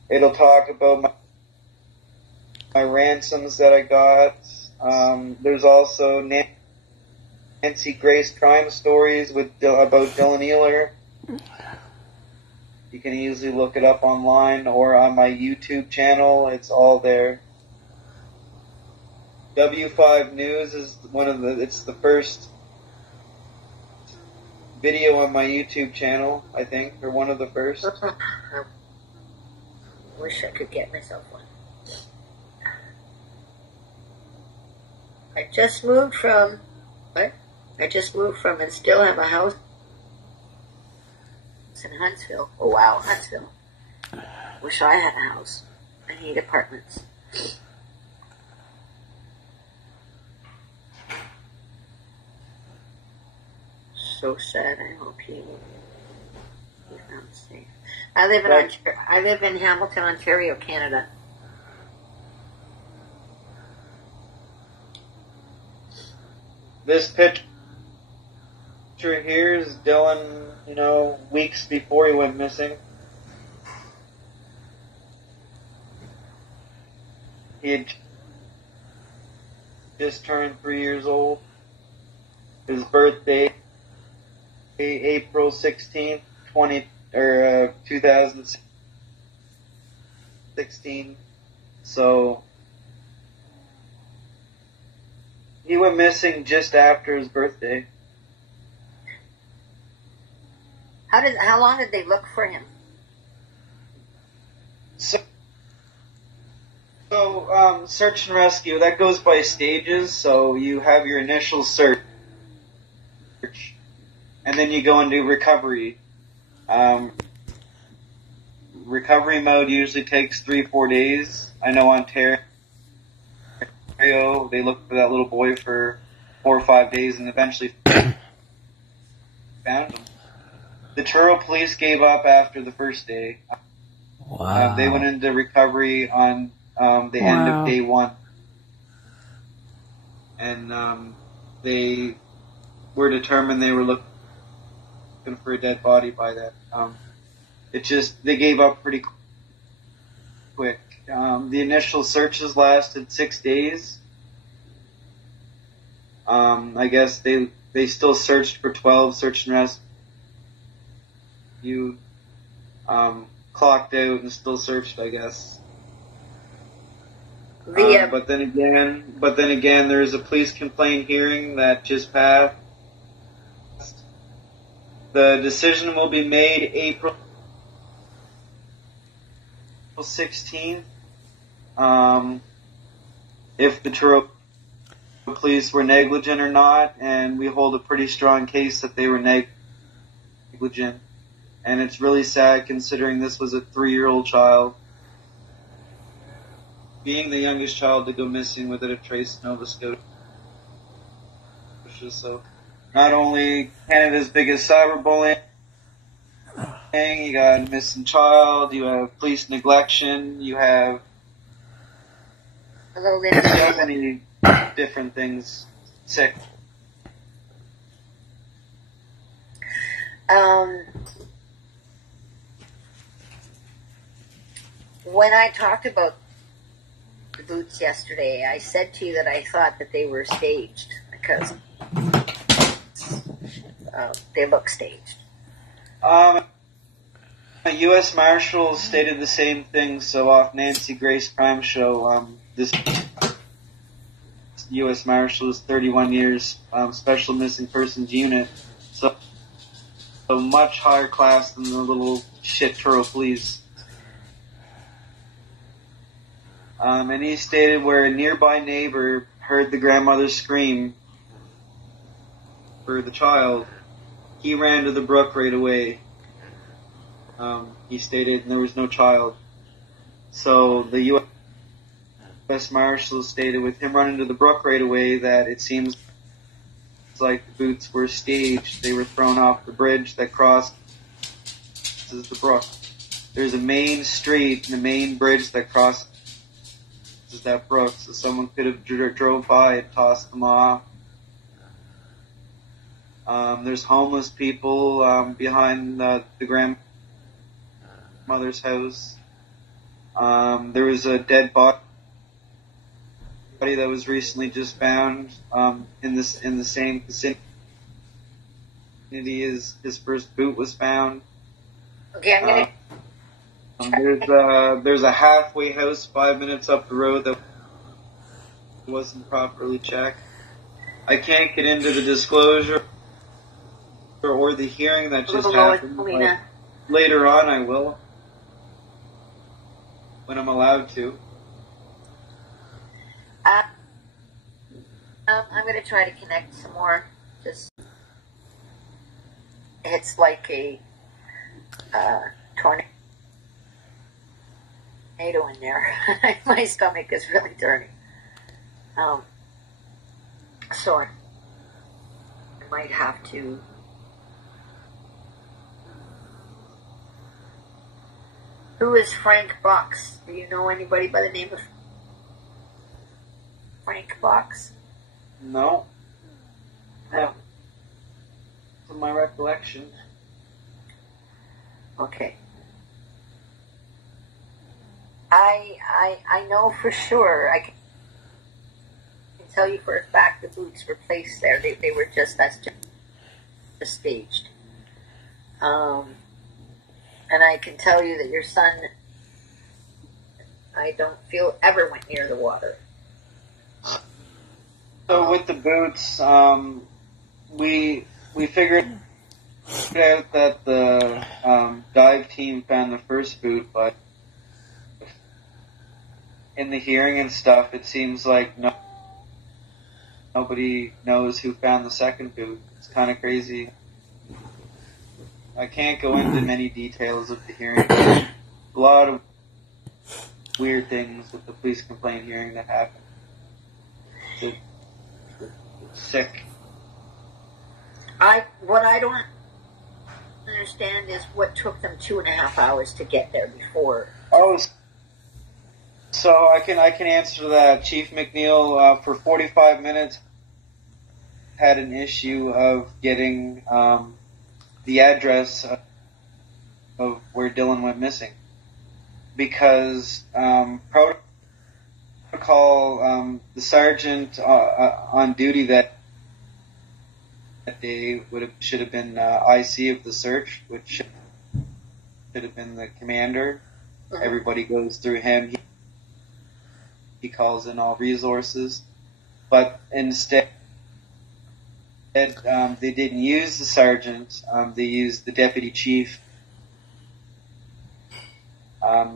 It'll talk about my ransoms that I got. There's also Nancy Grace crime stories about Dylan Ehler. You can easily look it up online or on my YouTube channel. It's all there. W5 News is it's the first video on my YouTube channel, I think, or one of the first. I wish I could get myself one. I just moved from and still have a house in Huntsville. Oh wow, Huntsville. Wish I had a house. I need apartments. So sad. I hope you found safe. I live in Hamilton, Ontario, Canada. This picture here is Dylan, weeks before he went missing. He had just turned 3 years old. His birthday, April 16th, 2016. So he went missing just after his birthday. How long did they look for him? So search and rescue, that goes by stages. So you have your initial search, and then you go into recovery. Recovery mode usually takes 3-4 days. I know Ontario, they looked for that little boy for 4 or 5 days and eventually found him. The Truro police gave up after the first day. Wow. They went into recovery on the end of day 1. And they were determined they were looking for a dead body by that. They gave up pretty quick. The initial searches lasted 6 days. I guess they still searched for 12, search and rescue. Clocked out and still searched, I guess. But then again, there's a police complaint hearing that just passed. The decision will be made April 16th. If the Truro police were negligent or not, and we hold a pretty strong case that they were negligent. And it's really sad considering this was a 3-year-old child. Being the youngest child to go missing within a trace in Nova Scotia. So, not only Canada's biggest cyberbullying, you got a missing child, you have police neglection, you have so many different things. Sick. When I talked about the boots yesterday, I said to you that I thought that they were staged because they look staged. A U.S. Marshal stated the same thing. So off Nancy Grace crime show, this U.S. Marshal is 31 years, Special Missing Persons Unit. So much higher class than the little shit Truro police. And he stated where a nearby neighbor heard the grandmother scream for the child, he ran to the brook right away. He stated there was no child. So the U.S. Marshals stated with him running to the brook right away that it seems like the boots were staged. They were thrown off the bridge that crosses the brook. There's a main street and a main bridge that crosses that brook, so someone could have drove by and tossed them off. There's homeless people behind the grandmother's house. There was a dead body that was recently just found in the same vicinity as his first boot was found. Okay, I'm gonna. There's a halfway house 5 minutes up the road that wasn't properly checked. I can't get into the disclosure or the hearing that just happened. But later on, I will, when I'm allowed to. I'm going to try to connect some more. It's like a tornado in there. My stomach is really turning. So I might have to. Who is Frank Box? Do you know anybody by the name of Frank Box? No. From my recollection. Okay. I know for sure. I can tell you for a fact the boots were placed there. They were just staged. And I can tell you that your son, I don't feel ever went near the water. So with the boots, we figured out that the dive team found the first boot, but in the hearing and stuff, it seems like nobody knows who found the second boot. It's kind of crazy. I can't go into many details of the hearing. A lot of weird things with the police complaint hearing that happened. It's sick. What I don't understand is what took them 2.5 hours to get there before. Oh, so I can answer that. Chief McNeil, for 45 minutes, had an issue of getting the address of where Dylan went missing, because protocol, the sergeant on duty that day should have been IC of the search, which should have been the commander. Mm-hmm. Everybody goes through him. He calls in all resources, but instead they didn't use the sergeant. They used the deputy chief.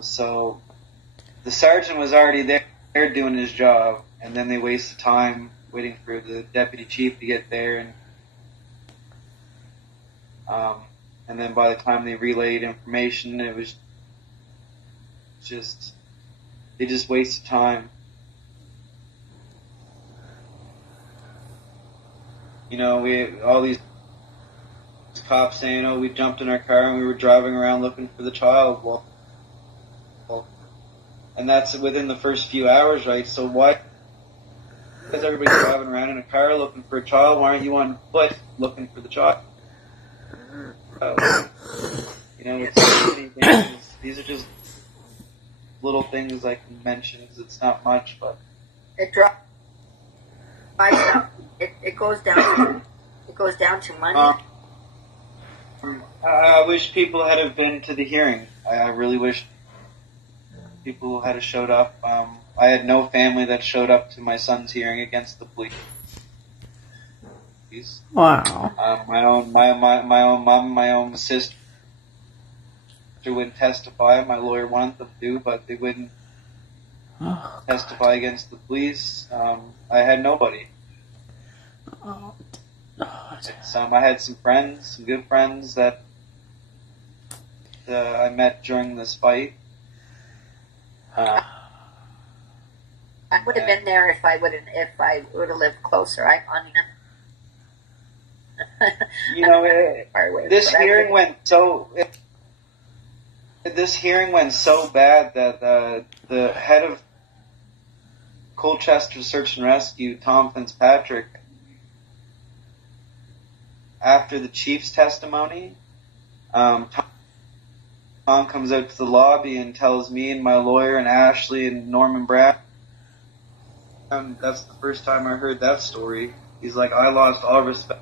So the sergeant was already there doing his job, and then they wasted time waiting for the deputy chief to get there, and then by the time they relayed information, it was they just wasted time. You know, all these cops saying, "Oh, we jumped in our car and we were driving around looking for the child." Well, and that's within the first few hours, right? So why is everybody driving around in a car looking for a child? Why aren't you on foot looking for the child? You know, these are just little things I can mention. It's not much, but it drops. It goes down to money. I wish people had have been to the hearing. I really wish people had showed up. I had no family that showed up to my son's hearing against the police. Wow. My own mom, my own sister wouldn't testify. My lawyer wanted them to, but they wouldn't testify against the police. I had nobody. Oh, God. I had some friends, some good friends that I met during this fight. I would have been there if I would have lived closer. I mean, you know, this hearing went so bad that the head of Colchester Search and Rescue, Tom Fitzpatrick, after the chief's testimony, Tom comes out to the lobby and tells me and my lawyer and Ashley and Norman Brad, that's the first time I heard that story. He's like, I lost all respect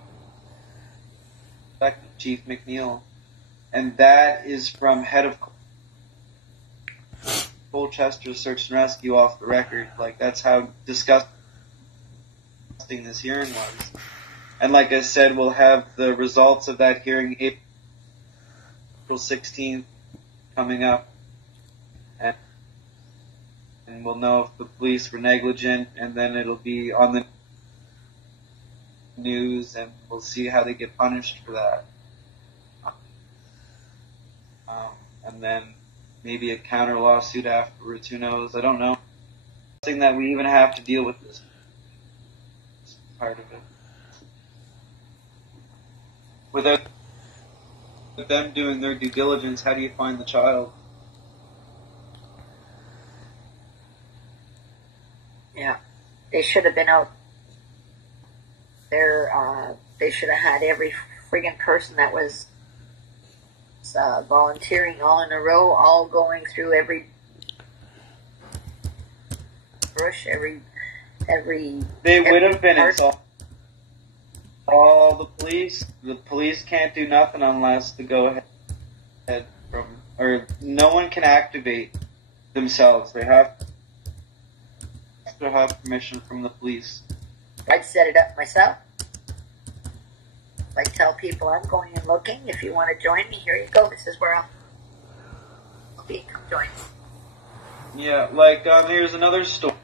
to Chief McNeil. And that is from head of Colchester Search and Rescue off the record. Like, that's how disgusting this hearing was. And like I said, we'll have the results of that hearing April 16th coming up. And we'll know if the police were negligent, and then it'll be on the news, and we'll see how they get punished for that. And then maybe a counter lawsuit afterwards, who knows, I don't know. Something that we even have to deal with this part of it. Without them doing their due diligence, how do you find the child? Yeah, they should have been out there. They should have had every friggin' person that was volunteering all in a row, all going through every bush, every. They would have been involved. All the police can't do nothing unless the go ahead or no one can activate themselves. They have to have permission from the police. I'd set it up myself. I tell people I'm going and looking. If you want to join me, here you go. This is where I'll be. Come join me. Yeah, like here's another story.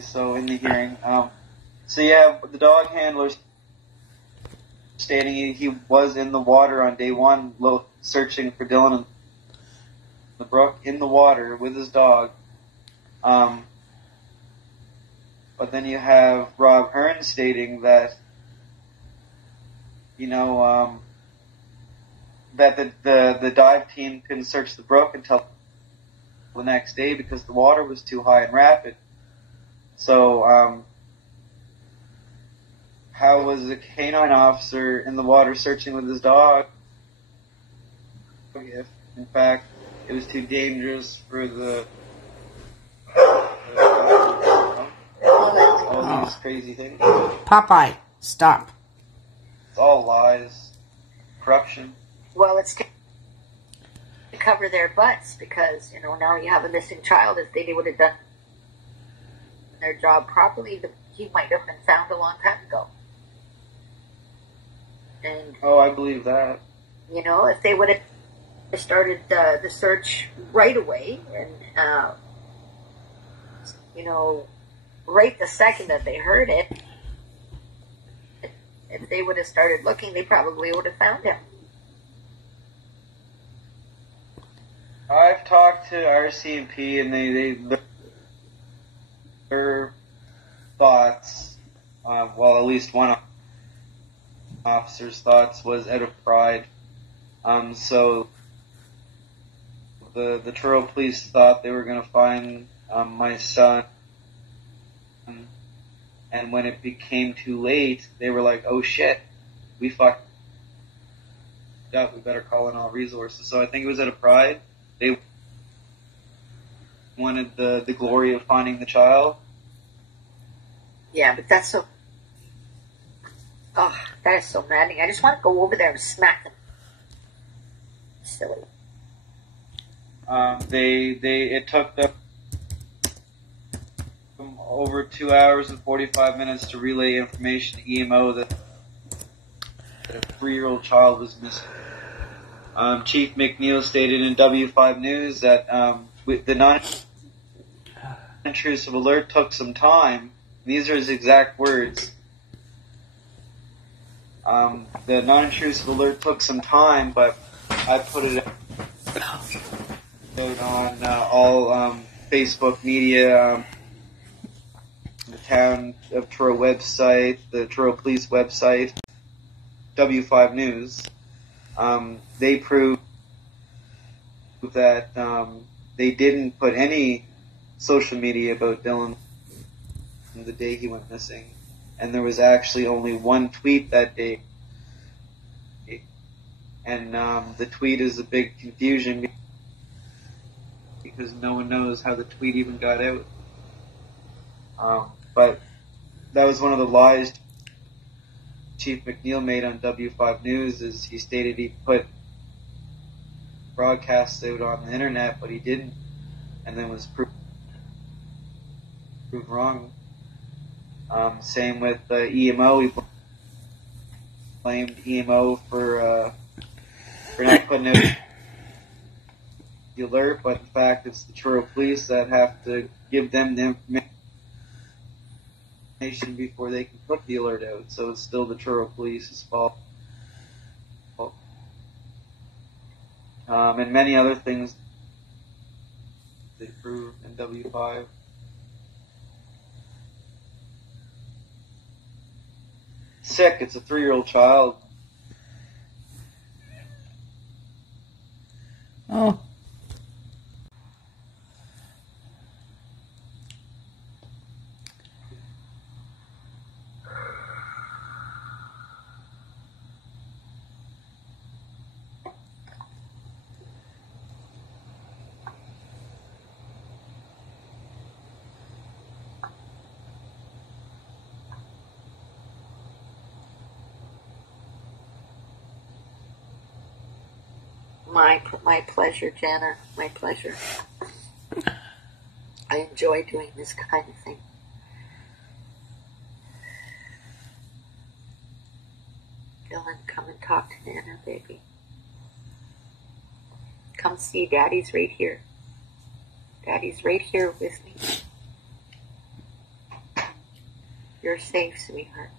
So in the hearing, so you have the dog handler stating he was in the water on day one, searching for Dylan in the brook in the water with his dog. But then you have Rob Hearn stating that, that the dive team couldn't search the brook until the next day because the water was too high and rapid. So, how was a canine officer in the water searching with his dog if, in fact, it was too dangerous for all these crazy things? Popeye, stop. It's all lies. Corruption. Well, it's to cover their butts because, now you have a missing child. If they would have done their job properly, he might have been found a long time ago. And I believe that. If they would have started the search right away, and right the second that they heard it, if they would have started looking, they probably would have found him. I've talked to RCMP, and their thoughts, at least one officer's thoughts was out of pride. So the Truro police thought they were going to find my son, and when it became too late, they were like, "Oh shit, we fucked up. We better call in all resources." So I think it was out of pride. They wanted the glory of finding the child. Yeah, but that's so. Oh, that is so maddening. I just want to go over there and smack them. Silly. It took them over 2 hours and 45 minutes to relay information to EMO that a 3-year-old child was missing. Chief McNeil stated in W5 News that the intrusive alert took some time. These are his exact words. The non-intrusive alert took some time, but I put it out on all Facebook media, the town of Truro website, the Truro Police website, W5 News. They proved that they didn't put any social media about Dylan the day he went missing, and there was actually only one tweet that day, and the tweet is a big confusion because no one knows how the tweet even got out. But that was one of the lies Chief McNeil made on W5 News, is he stated he put broadcasts out on the internet, but he didn't, and then was proved wrong. Same with EMO. We blamed EMO for not putting out the alert, but in fact it's the Truro Police that have to give them the information before they can put the alert out. So it's still the Truro Police's fault. And many other things they prove in W5. Sick, it's a 3-year-old child. Oh. My pleasure, Jana. My pleasure. I enjoy doing this kind of thing. Dylan, come and talk to Nana, baby. Come see, Daddy's right here. Daddy's right here with me. You're safe, sweetheart.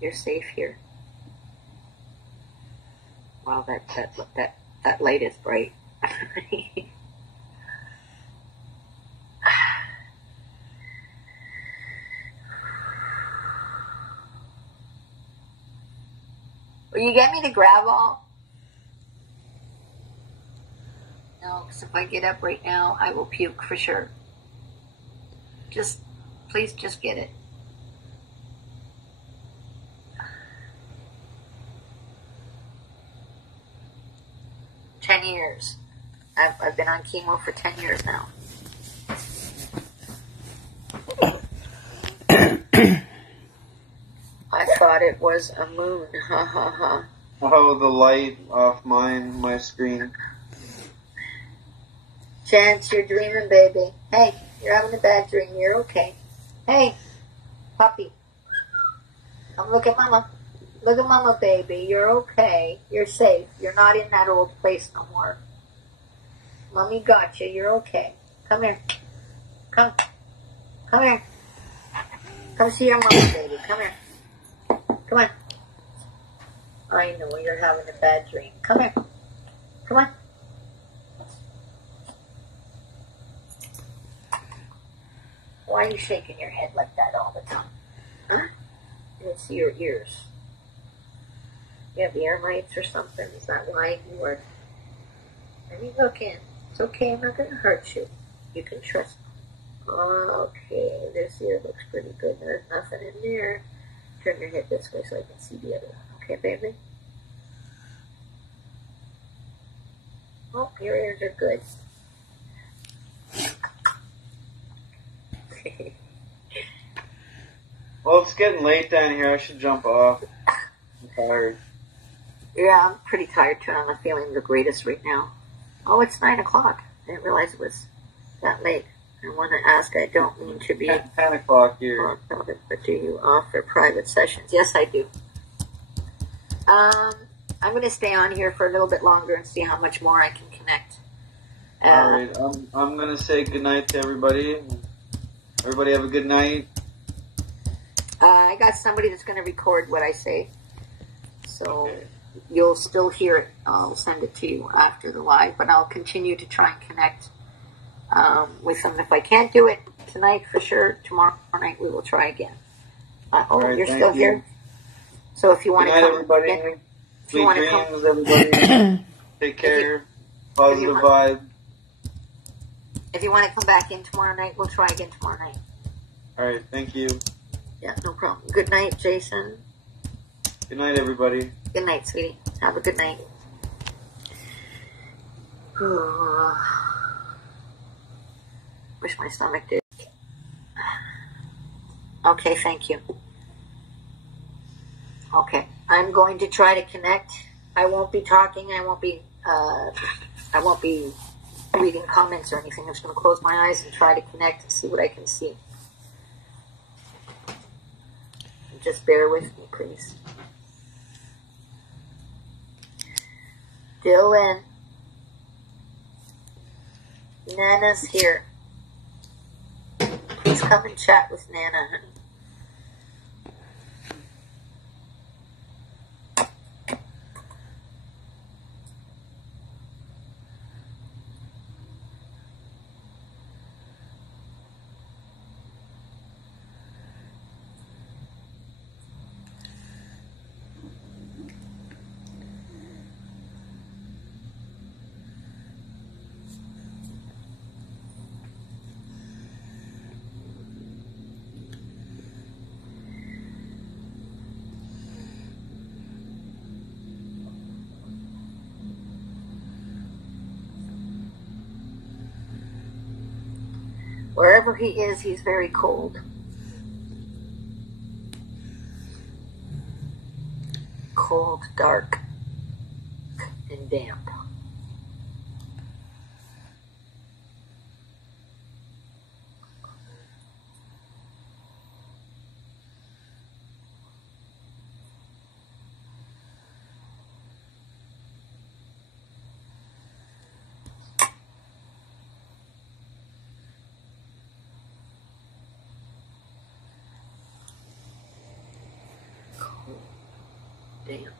You're safe here. Wow, that light is bright. Will you get me the Gravol? No, because if I get up right now, I will puke for sure. Please just get it. Years. I've been on chemo for 10 years now. I thought it was a moon. Ha ha ha. Oh, the light off my screen. Chance, you're dreaming, baby. Hey, you're having a bad dream. You're okay. Hey, puppy. Come look at mama. Look at mama, baby. You're okay. You're safe. You're not in that old place no more. Mommy got you. You're okay. Come here. Come. Come here. Come see your mama, baby. Come here. Come on. I know you're having a bad dream. Come here. Come on. Why are you shaking your head like that all the time? Huh? I didn't see your ears. You have ear mites or something? Is that why you are? Let me look in. It's okay. I'm not going to hurt you. You can trust me. Okay. This ear looks pretty good. There's nothing in there. Turn your head this way so I can see the other one. Okay, baby? Oh, your ears are good. Well, it's getting late down here. I should jump off. I'm tired. Yeah, I'm pretty tired too. I'm not feeling the greatest right now. Oh, it's 9 o'clock. I didn't realize it was that late. I want to ask, I don't mean to be 10 o'clock here. But do you offer private sessions? Yes, I do. I'm going to stay on here for a little bit longer and see how much more I can connect. Alright, I'm gonna say goodnight to everybody. Everybody have a good night. I got somebody that's going to record what I say. So Okay. you'll still hear it. I'll send it to you after the live, but I'll continue to try and connect with them. If I can't do it tonight for sure, tomorrow night we will try again. Alright, you're thank still you. here? So if you want Good to night, come everybody. in, if you Sweet want to come, dreams, everybody. Take care. Positive vibe. if you want to come back in tomorrow night, we'll try again tomorrow night. Alright, thank you. Yeah, no problem. Good night, Jason. Good night, everybody. Good night, sweetie. Have a good night. Wish my stomach did. Okay, thank you. Okay, I'm going to try to connect. I won't be talking. I won't be reading comments or anything. I'm just going to close my eyes and try to connect and see what I can see. Just bear with me, please. Dylan. Nana's here. Please come and chat with Nana, honey. Wherever he is, he's very cold. Cold, dark, and damp. Damn.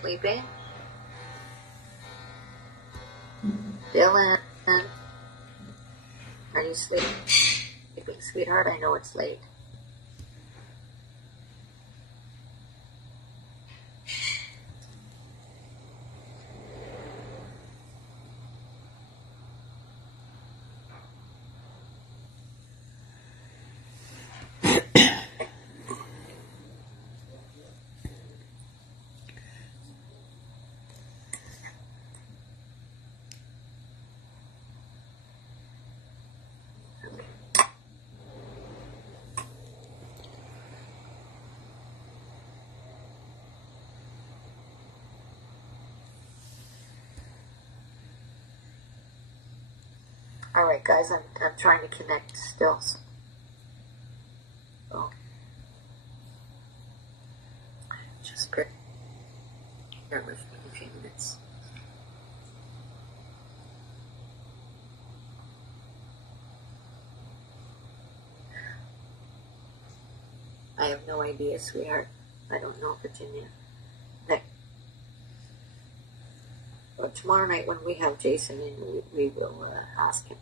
Sleeping? Dylan, are you sleeping, sweetheart? I know it's late. All right, guys, I'm trying to connect still. So, just bear with me a few minutes. I have no idea, sweetheart. I don't know, Virginia. But tomorrow night when we have Jason in, we will ask him.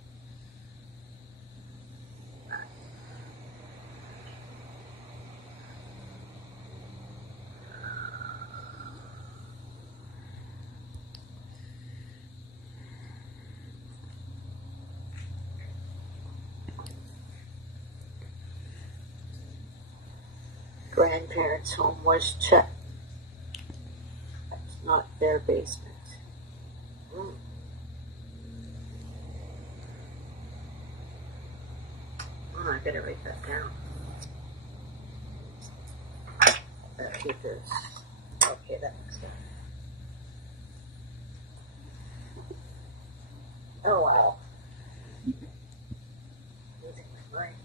Grandparents' home was checked. That's not their basement. I better write that down. Keep this. Okay, that makes sense. Oh, wow. Losing my mind.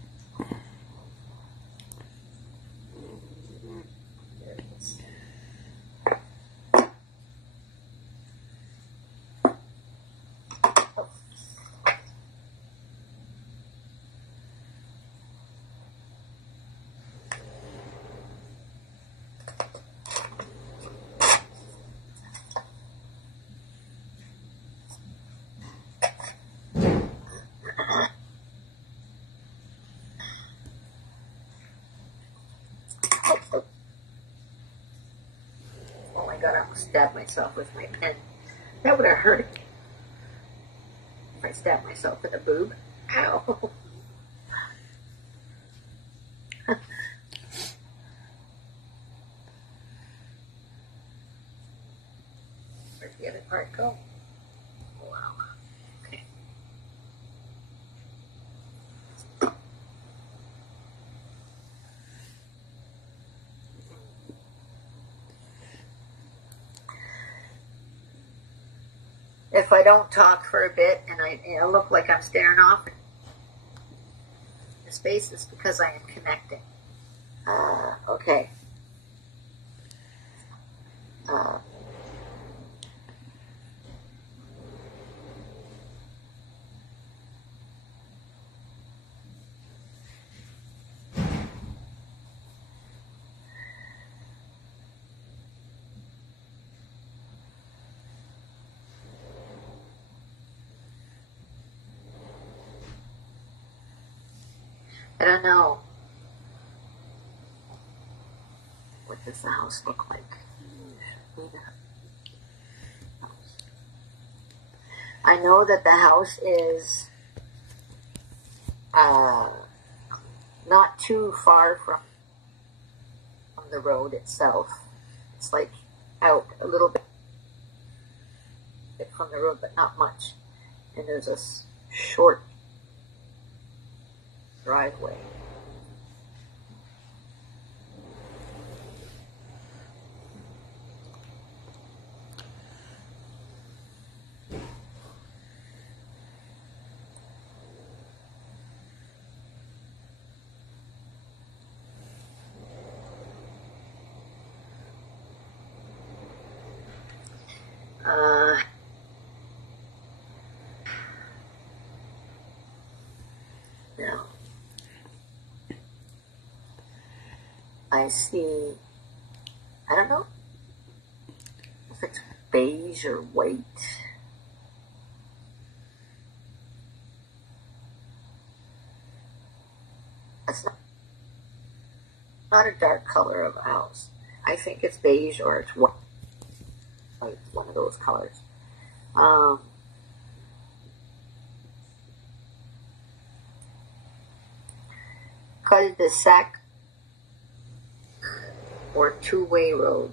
There it is. Oh my god, I almost stabbed myself with my pen. That would have hurt if I stabbed myself with a boob. Ow. Where'd the other part go? Oh, wow. Okay. If I don't talk for a bit and I look like I'm staring off in space, it's because I am connecting. Okay. I don't know. What does the house look like? I know that the house is not too far from the road itself. It's like out a little bit from the road, but not much. And there's a short driveway. Now, I see, I don't know if it's beige or white. It's not a dark color of a house. I think it's beige or it's white. It's one of those colors. Cul-de-sac or two-way road.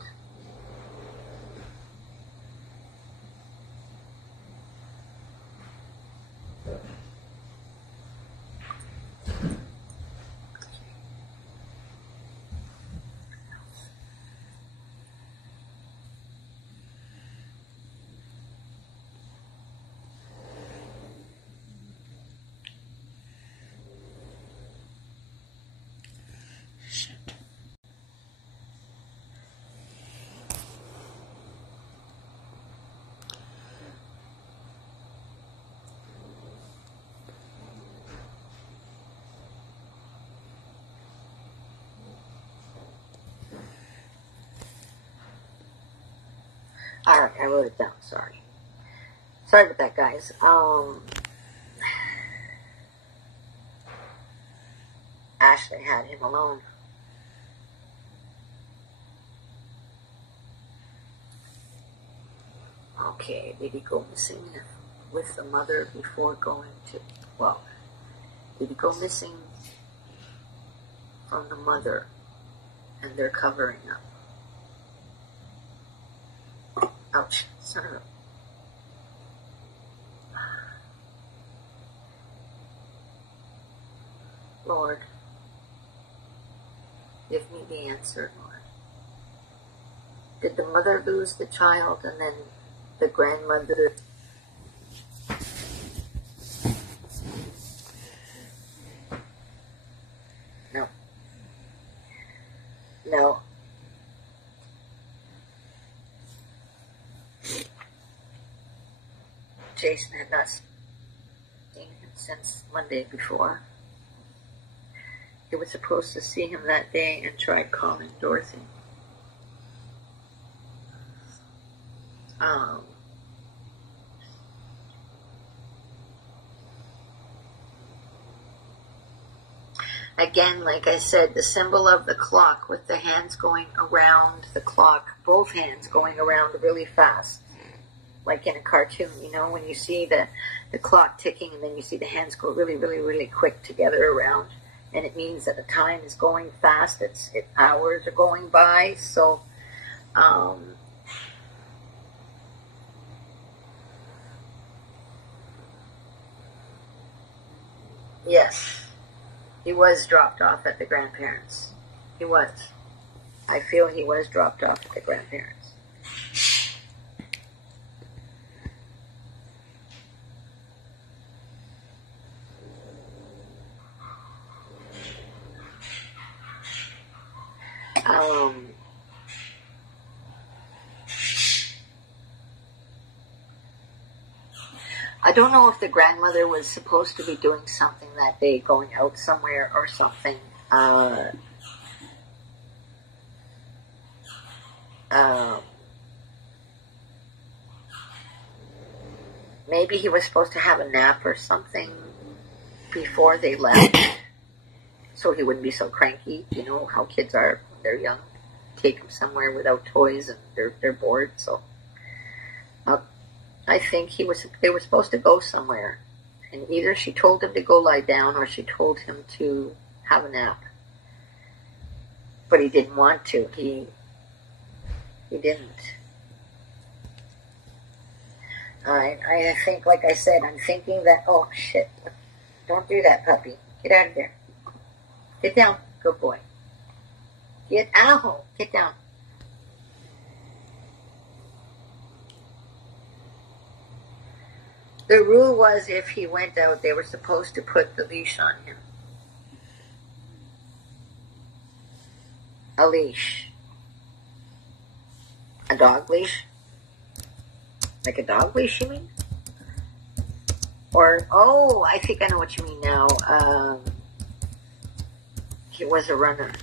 Alright, I wrote it down, sorry. Sorry about that, guys. Ashley had him alone. Okay, did he go missing with the mother before going to, well, did he go missing from the mother and they're covering up? Ouch, son of a... Lord, give me the answer, Lord. Did the mother lose the child and then the grandmother? No. No. Jason had not seen him since Monday before. He was supposed to see him that day and tried calling Dorothy. Again, like I said, the symbol of the clock with the hands going around the clock, both hands going around really fast, like in a cartoon, you know, when you see the clock ticking and then you see the hands go really, really, really quick together around, and it means that the time is going fast, hours are going by, so, yes. He was dropped off at the grandparents'. He was. I feel he was dropped off at the grandparents'. I don't know if the grandmother was supposed to be doing something that day, going out somewhere or something. Maybe he was supposed to have a nap or something before they left, so he wouldn't be so cranky. You know how kids are when they're young. Take them somewhere without toys and they're bored, so... I think they were supposed to go somewhere, and either she told him to go lie down or she told him to have a nap. But he didn't want to. He didn't. I think, like I said, I'm thinking that, oh shit, don't do that, puppy. Get out of there. Get down. Good boy. Get out. Get down. The rule was if he went out, they were supposed to put the leash on him. A leash. A dog leash? Like a dog leash, you mean? Or, oh, I think I know what you mean now. He was a runner.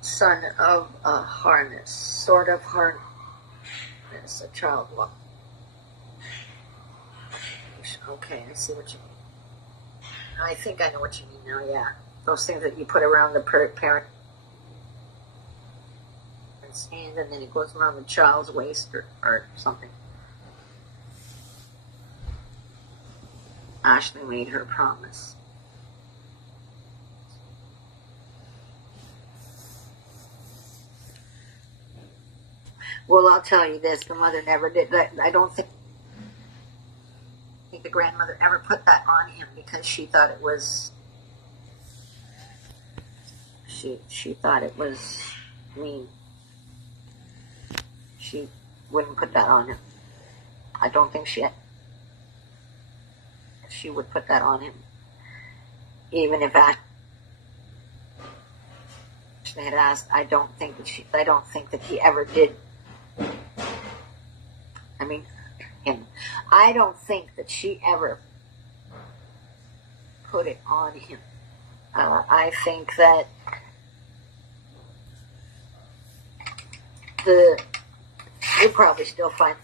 Son of a harness, sort of harness, a child look. Okay, I see what you mean. I think I know what you mean now, yeah. Those things that you put around the parent's hand and then it goes around the child's waist or something. Ashley made her promise. Well, I'll tell you this, the mother never did that. I don't think the grandmother ever put that on him because she thought it was, she thought it was mean. She wouldn't put that on him. I don't think she would put that on him. Even if Ashley had asked, I don't think that he ever did. I mean, him. I don't think that she ever put it on him. I think that you'll probably still find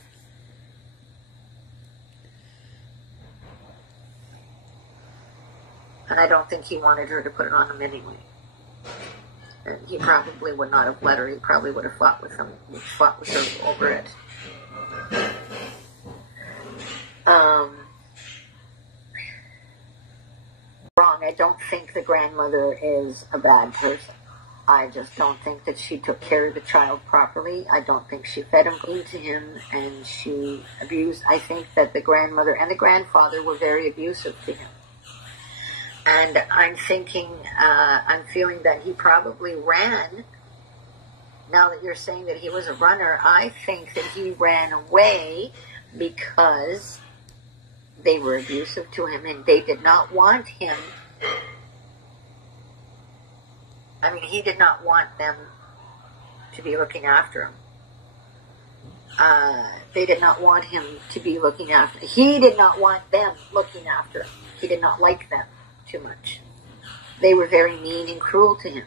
and I don't think he wanted her to put it on him anyway. And he probably would not have let her. He probably would have fought with her over it. Wrong. I don't think the grandmother is a bad person. I just don't think that she took care of the child properly. I don't think she fed him, clean to him, and she abused. I think that the grandmother and the grandfather were very abusive to him. And I'm feeling that he probably ran. Now that you're saying that he was a runner, I think that he ran away because they were abusive to him and they did not want him. I mean, he did not want them to be looking after him. They did not want him to be looking after him. He did not want them looking after him. He did not like them too much. They were very mean and cruel to him.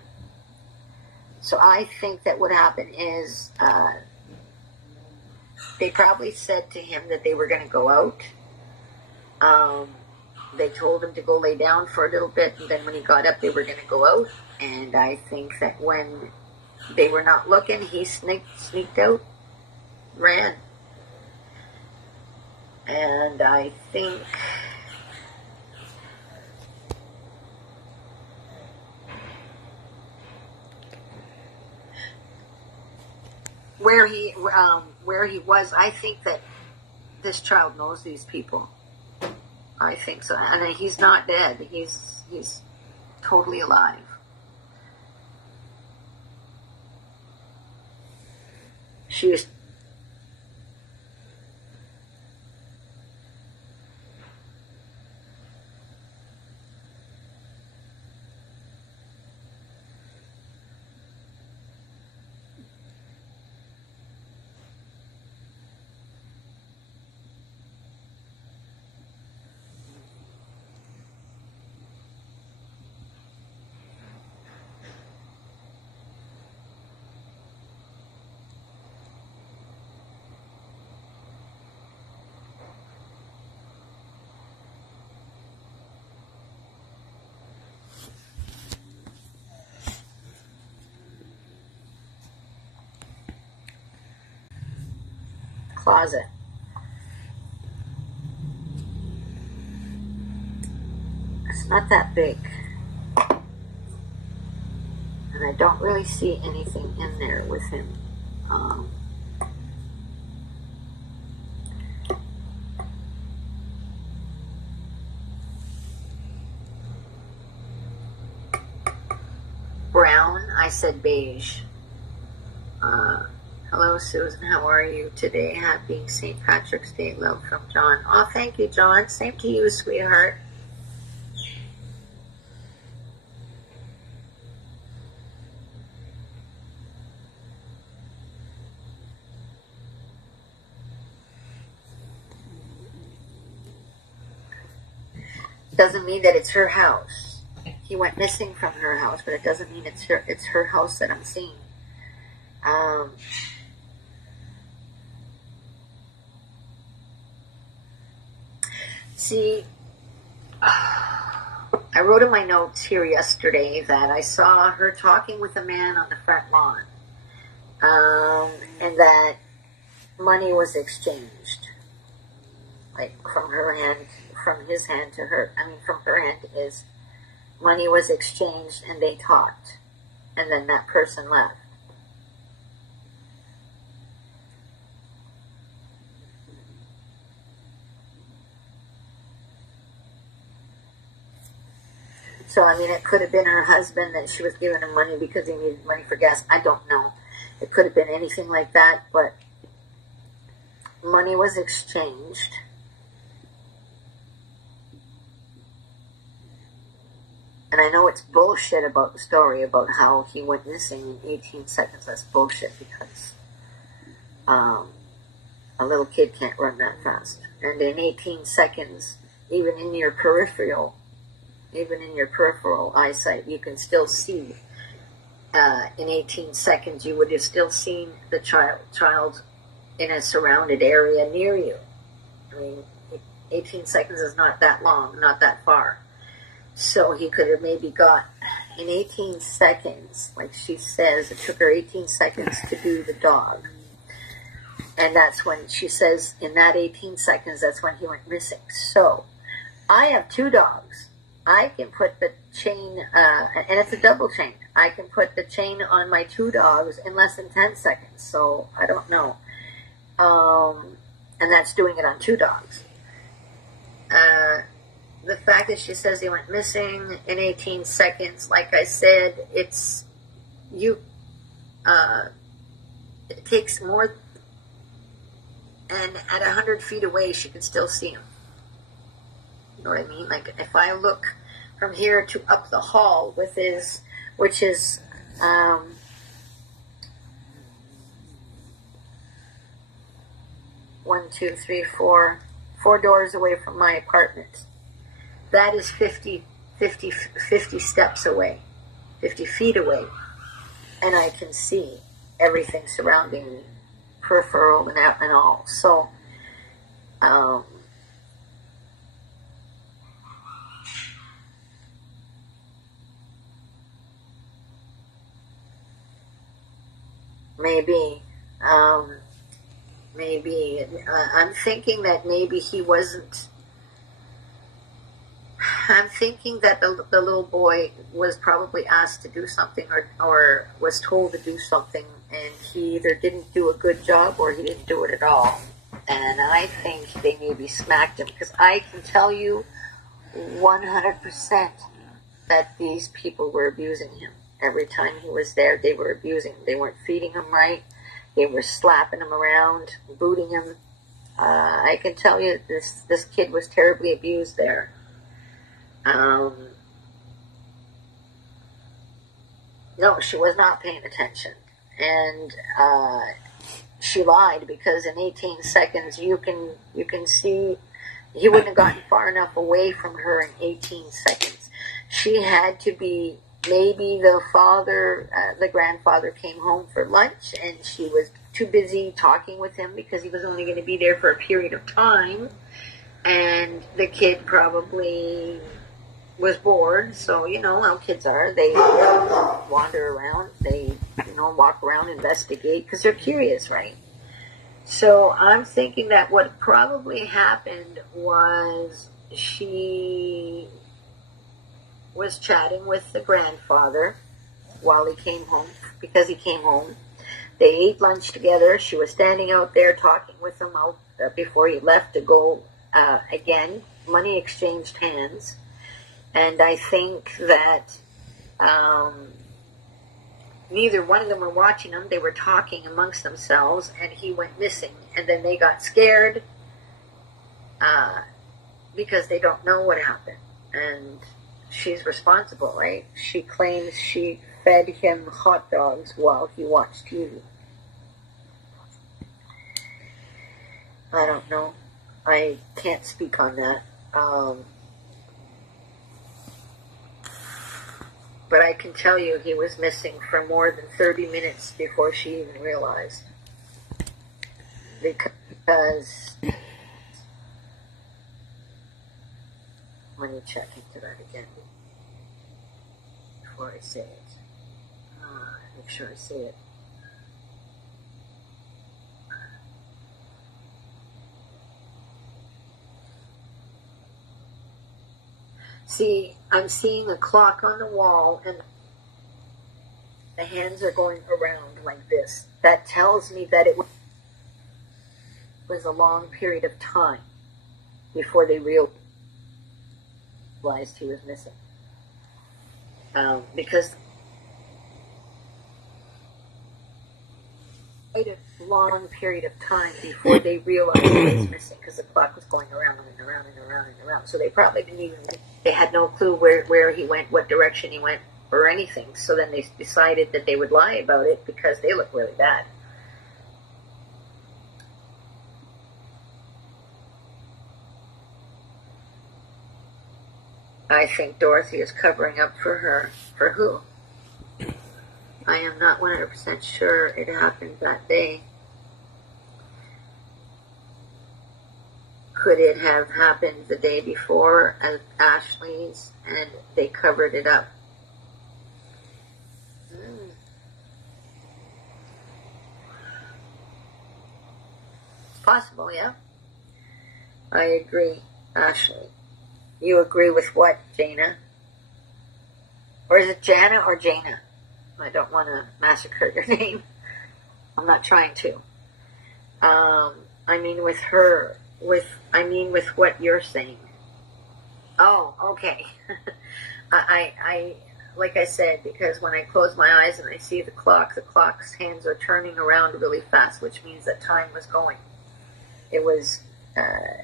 So I think that what happened is they probably said to him that they were going to go out. They told him to go lay down for a little bit, and then when he got up, they were going to go out. And I think that when they were not looking, he sneaked out, ran. And I think where he was, I think that this child knows these people. I think so. And he's not dead. He's totally alive. She is. Closet. It's not that big. And I don't really see anything in there with him. Brown, I said beige. Hello, Susan. How are you today? Happy St. Patrick's Day. Love from John. Oh, thank you, John. Same to you, sweetheart. Doesn't mean that it's her house. He went missing from her house, but it doesn't mean it's her house that I'm seeing. See, I wrote in my notes here yesterday that I saw her talking with a man on the front lawn, and that money was exchanged, like from his hand to her. I mean, from her hand to his. Money was exchanged, and they talked, and then that person left. So, I mean, it could have been her husband that she was giving him money because he needed money for gas. I don't know. It could have been anything like that, but money was exchanged. And I know it's bullshit about the story about how he went missing in 18 seconds. That's bullshit because a little kid can't run that fast. And in 18 seconds, even in your peripheral eyesight, you can still see. In 18 seconds, you would have still seen the child in a surrounded area near you. I mean, 18 seconds is not that long, not that far. So he could have maybe got, in 18 seconds, like she says, it took her 18 seconds to do the dog. And that's when she says, in that 18 seconds, that's when he went missing. So, I have 2 dogs. I can put the chain, and it's a double chain. I can put the chain on my 2 dogs in less than 10 seconds. So I don't know. And that's doing it on 2 dogs. The fact that she says he went missing in 18 seconds, like I said, it takes more, and at 100 feet away, she can still see him. You know what I mean? Like, if I look from here to up the hall with his, which is, 1, 2, 3, 4 doors away from my apartment. That is 50 steps away, 50 feet away. And I can see everything surrounding me, peripheral and all. So, maybe, I'm thinking that maybe he wasn't. I'm thinking that the little boy was probably asked to do something or was told to do something, and he either didn't do a good job or he didn't do it at all. And I think they maybe smacked him, because I can tell you 100% that these people were abusing him. Every time he was there, they were abusing him. They weren't feeding him right. They were slapping him around, booting him. I can tell you this kid was terribly abused there. No, she was not paying attention. And she lied, because in 18 seconds you can see he wouldn't have gotten far enough away from her in 18 seconds. She had to be, maybe the grandfather came home for lunch and she was too busy talking with him because he was only going to be there for a period of time, and the kid probably was bored. So, you know how kids are. They wander around. They, walk around, investigate, because they're curious, right? So I'm thinking that what probably happened was she was chatting with the grandfather while he came home, because he came home. They ate lunch together. She was standing out there talking with him out before he left to go again. Money exchanged hands. And I think that neither one of them were watching him. They were talking amongst themselves, and he went missing. And then they got scared because they don't know what happened. And she's responsible, right? She claims she fed him hot dogs while he watched TV. I don't know. I can't speak on that. But I can tell you he was missing for more than 30 minutes before she even realized. Because, let me check into that again before I say it. Make sure I say it. See, I'm seeing a clock on the wall, and the hands are going around like this. That tells me that it was a long period of time before they realized he was missing. Because quite a long period of time before they realized he was missing, because the clock was going around and around and around and around. So they probably didn't even, they had no clue where he went, what direction he went, or anything. So then they decided that they would lie about it because they look really bad. I think Dorothy is covering up for her. For who? I am not 100% sure it happened that day. Could it have happened the day before at Ashley's and they covered it up? It's possible, yeah. I agree, Ashley. You agree with what, Jana? Or is it Jana or Jana? I don't want to massacre your name. I'm not trying to. I mean with her. I mean with what you're saying. Oh, okay. I like I said, because when I close my eyes and I see the clock's hands are turning around really fast, which means that time was going. It was,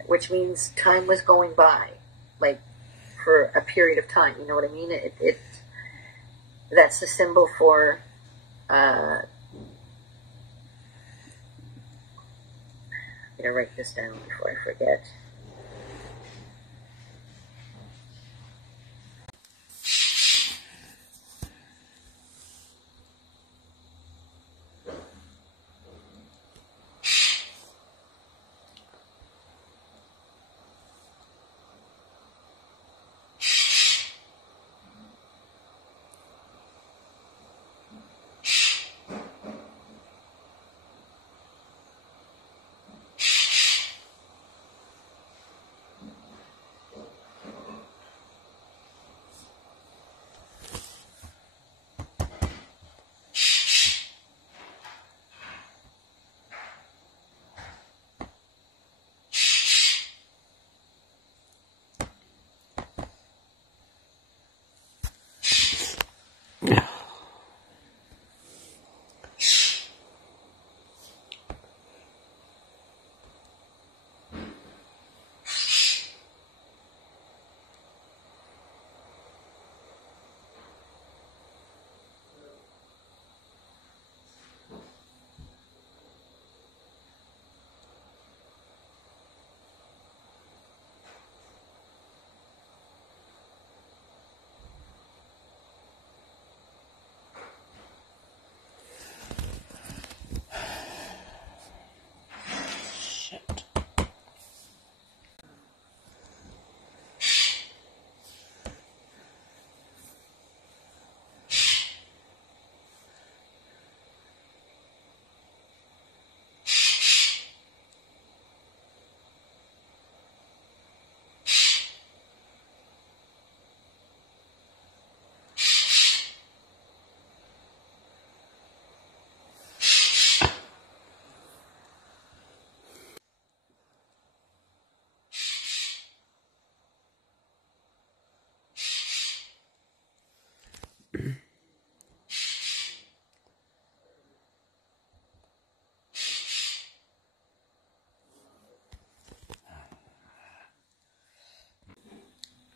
which means time was going by, like for a period of time. You know what I mean? That's the symbol for. I'm gonna write this down before I forget.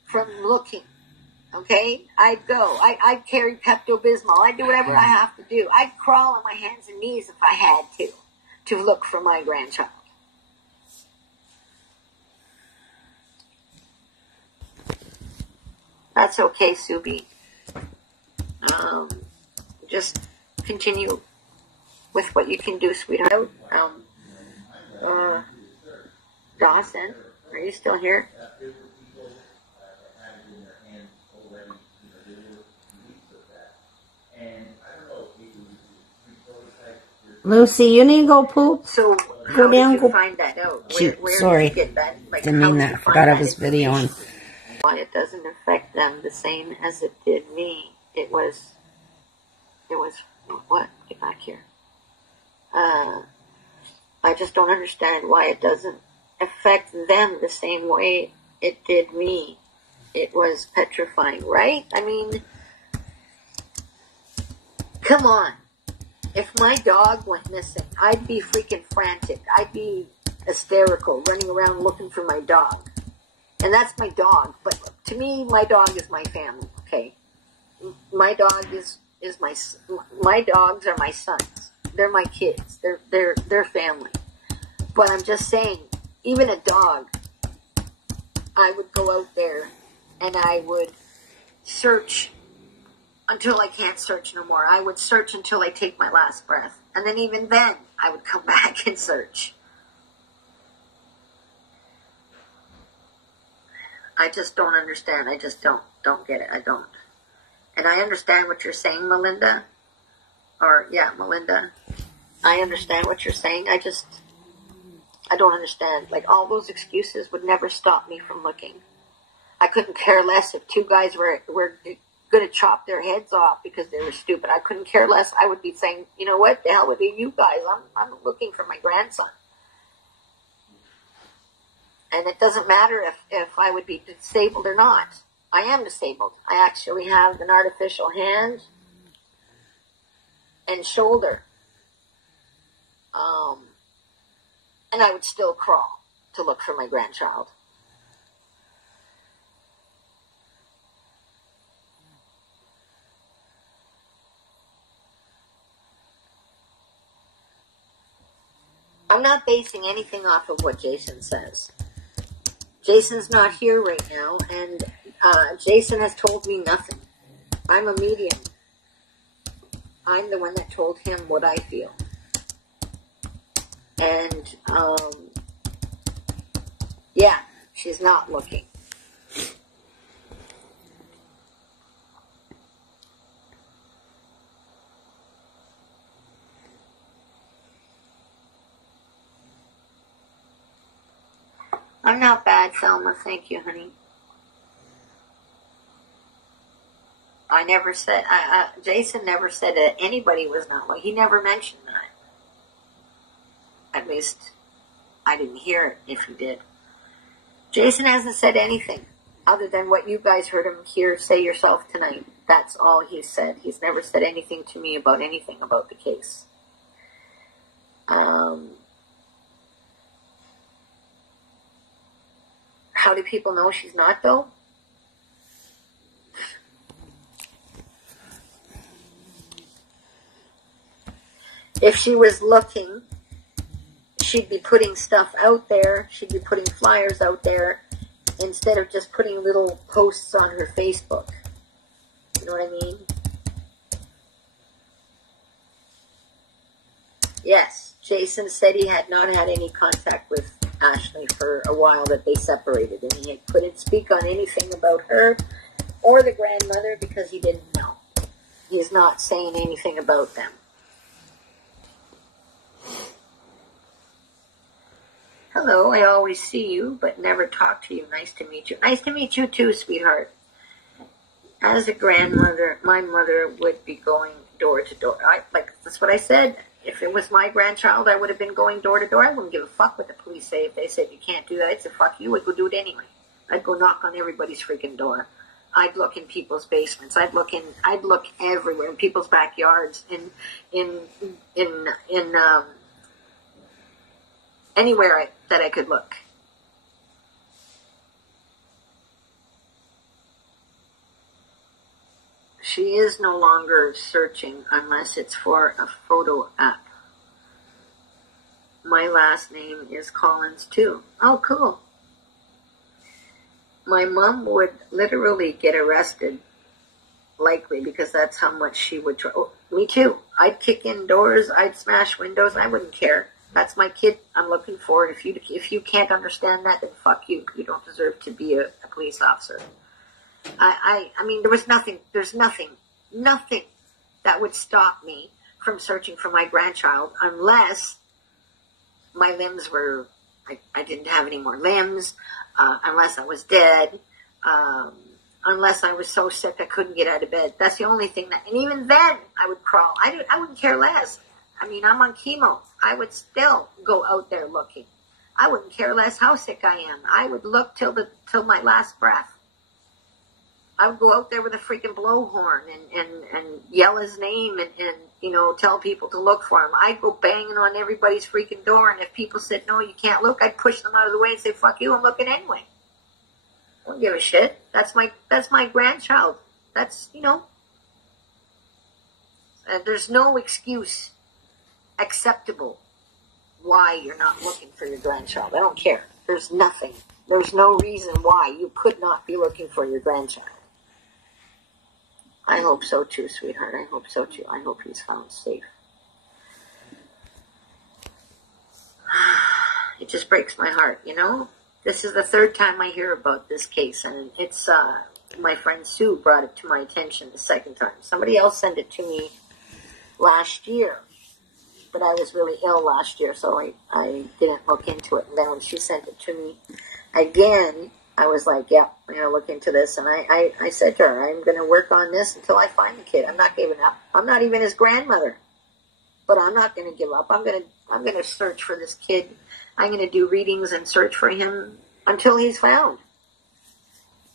From looking, okay? I'd go. I'd carry Pepto-Bismol. I'd do whatever I have to do. I'd crawl on my hands and knees if I had to look for my grandchild. That's okay, Subi. Just continue with what you can do, sweetheart. Dawson, are you still here? Lucy, you need to go poop. So Go how down, did you go. find that out? Shoot, Where sorry. did you get that? Like, Didn't mean that. Forgot I was videoing. Why it doesn't affect them the same as it did me. It was what? Get back here. I just don't understand why it doesn't affect them the same way it did me. It was petrifying, right? I mean, come on. If my dog went missing, I'd be freaking frantic. I'd be hysterical, running around looking for my dog. And that's my dog. But to me, my dog is my family, okay? My dog is my dogs are my sons. They're my kids. They're family. But I'm just saying, even a dog, I would go out there and I would search until I can't search no more. I would search until I take my last breath. And then even then, I would come back and search. I just don't understand. I just don't get it. I don't. And I understand what you're saying, Melinda. Melinda. I understand what you're saying. I don't understand. Like, all those excuses would never stop me from looking. I couldn't care less if two guys were going to chop their heads off because they were stupid. I couldn't care less. I would be saying, you know what, the hell with you guys. I'm looking for my grandson. And it doesn't matter if I would be disabled or not. I am disabled. I actually have an artificial hand and shoulder. And I would still crawl to look for my grandchild. I'm not basing anything off of what Jason says. Jason's not here right now, and Jason has told me nothing. I'm a medium. I'm the one that told him what I feel. And, yeah, she's not looking. I'm not bad, Selma. Thank you, honey. I never said, Jason never said that anybody was not looking. He never mentioned that. At least, I didn't hear it if he did. Jason hasn't said anything other than what you guys heard him here say yourself tonight. That's all he said. He's never said anything to me about anything about the case. How do people know she's not, though? If she was looking, she'd be putting stuff out there. She'd be putting flyers out there instead of just putting little posts on her Facebook. You know what I mean? Yes, Jason said he had not had any contact with Ashley for a while, that they separated, and he couldn't speak on anything about her or the grandmother because he didn't know. He's not saying anything about them. Hello, I always see you, but never talk to you. Nice to meet you. Nice to meet you too, sweetheart. As a grandmother, my mother would be going door to door. That's what I said. If it was my grandchild, I would have been going door to door. I wouldn't give a fuck what the police say. If they said you can't do that, I'd say fuck you. I'd go do it anyway. I'd go knock on everybody's freaking door. I'd look in people's basements. I'd look everywhere, in people's backyards, anywhere that I could look. She is no longer searching unless it's for a photo app. My last name is Collins too. Oh, cool. My mom would literally get arrested, likely, because that's how much she would try. Oh, me too. I'd kick in doors. I'd smash windows. I wouldn't care. That's my kid I'm looking for. If you can't understand that, then fuck you. You don't deserve to be a police officer. I mean, there's nothing that would stop me from searching for my grandchild unless my limbs were, I didn't have any more limbs, unless I was dead, unless I was so sick I couldn't get out of bed. That's the only thing and even then I would crawl. I wouldn't care less. I mean, I'm on chemo. I would still go out there looking. I wouldn't care less how sick I am. I would look till my last breath. I would go out there with a freaking blowhorn and yell his name and tell people to look for him. I'd go banging on everybody's freaking door, and if people said, no, you can't look, I'd push them out of the way and say, fuck you, I'm looking anyway. I don't give a shit. That's my grandchild. That's, there's no excuse acceptable why you're not looking for your grandchild. I don't care. There's nothing. There's no reason why you could not be looking for your grandchild. I hope so too, sweetheart. I hope so too. I hope he's found safe. It just breaks my heart, This is the third time I hear about this case, and it's, my friend Sue brought it to my attention the second time. Somebody else sent it to me last year, but I was really ill last year, so I didn't look into it. And then when she sent it to me again, I was like, yeah, I'm going to look into this. And I said to her, I'm going to work on this until I find the kid. I'm not giving up. I'm not even his grandmother. But I'm not going to give up. I'm going to search for this kid. I'm going to do readings and search for him until he's found.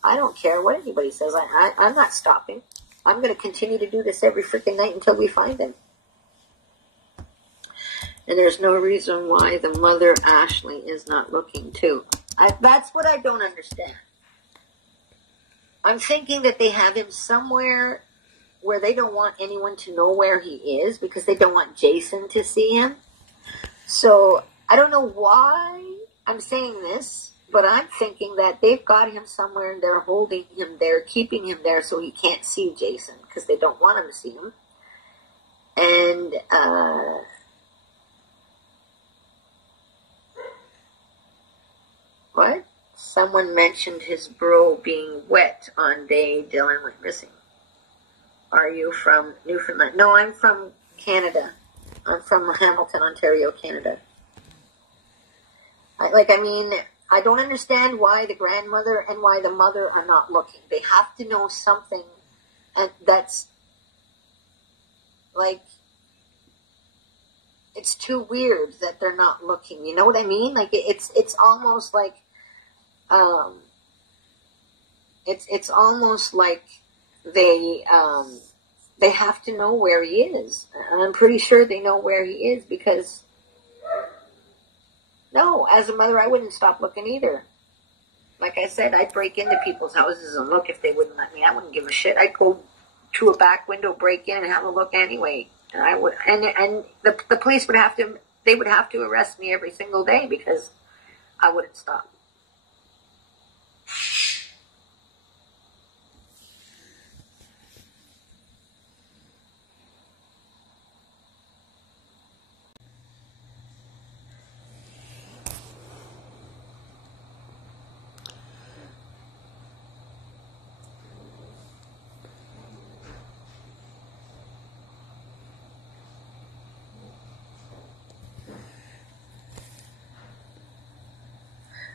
I don't care what anybody says. I'm not stopping. I'm going to continue to do this every freaking night until we find him. And there's no reason why the mother, Ashley, is not looking too. That's what I don't understand. I'm thinking that they have him somewhere where they don't want anyone to know where he is because they don't want Jason to see him. So I don't know why I'm saying this, but I'm thinking that they've got him somewhere and they're holding him there, keeping him there so he can't see Jason because they don't want him to see him. And what? Someone mentioned his bro being wet on day Dylan went missing. Are you from Newfoundland? No, I'm from Canada. I'm from Hamilton, Ontario, Canada. I don't understand why the grandmother and why the mother are not looking. They have to know something, and that's like, it's too weird that they're not looking. You know what I mean? Like it's almost like, it's almost like they have to know where he is, and I'm pretty sure they know where he is because. No, as a mother, I wouldn't stop looking either. Like I said, I'd break into people's houses and look if they wouldn't let me. I wouldn't give a shit. I'd go to a back window, break in, and have a look anyway. And I would, and the police would have to arrest me every single day because I wouldn't stop.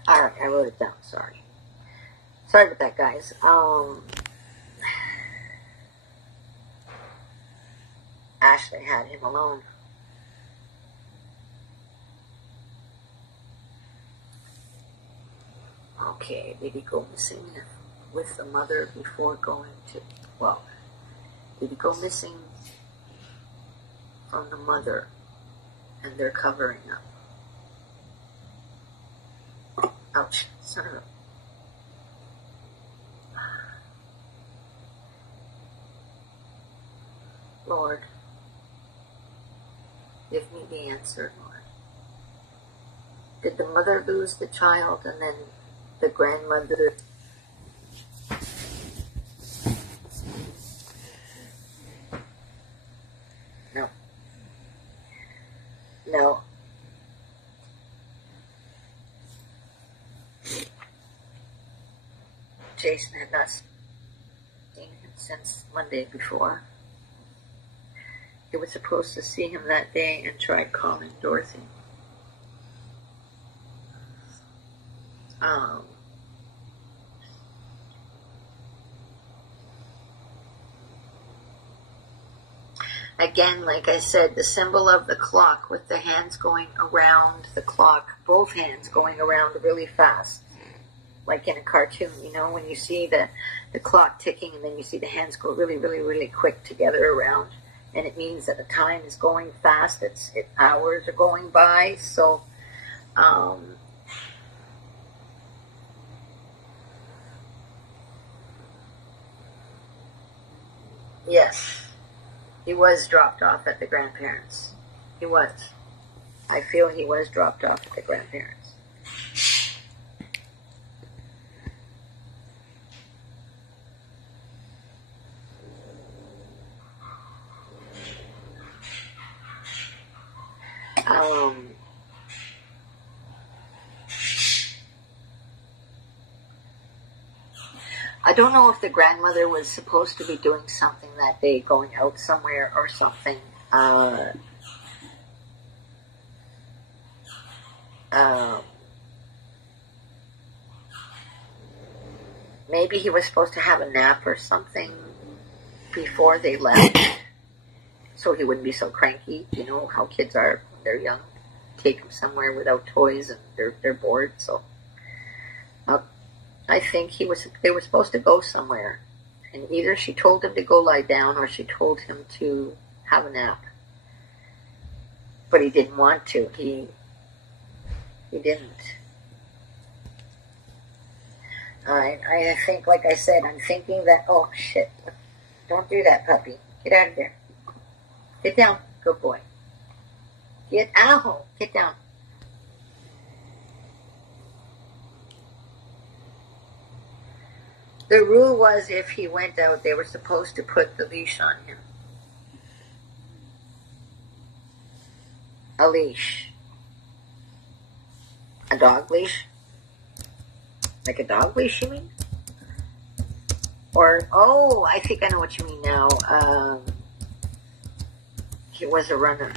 Alright, I wrote it down, sorry. Sorry about that, guys. Ashley had him alone. Okay, did he go missing with the mother before going to, well, did he go missing from the mother and they're covering up? Ouch, son of a... Lord, give me the answer, Lord. Did the mother lose the child and then the grandmother... No. No. Jason had not seen him since Monday before. He was supposed to see him that day and tried calling Dorothy. Again, like I said, the symbol of the clock with the hands going around the clock, both hands going around really fast. Like in a cartoon, you know, when you see the clock ticking and then you see the hands go really, really, really quick together around. And it means that the time is going fast. Hours are going by. So, yes, he was dropped off at the grandparents'. He was. I feel he was dropped off at the grandparents'. I don't know if the grandmother was supposed to be doing something that day, going out somewhere or something. maybe he was supposed to have a nap or something before they left, so he wouldn't be so cranky. You know how kids are when they're young. Take them somewhere without toys and they're bored. So I think they were supposed to go somewhere, and either she told him to go lie down or she told him to have a nap. But he didn't want to. He didn't. I think, like I said, I'm thinking that, oh shit, don't do that, puppy. Get out of there. Get down. Good boy. Get out. Get down. The rule was if he went out, they were supposed to put the leash on him. A leash. A dog leash? Like a dog leash, you mean? Or, oh, I think I know what you mean now. He was a runner.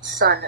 Son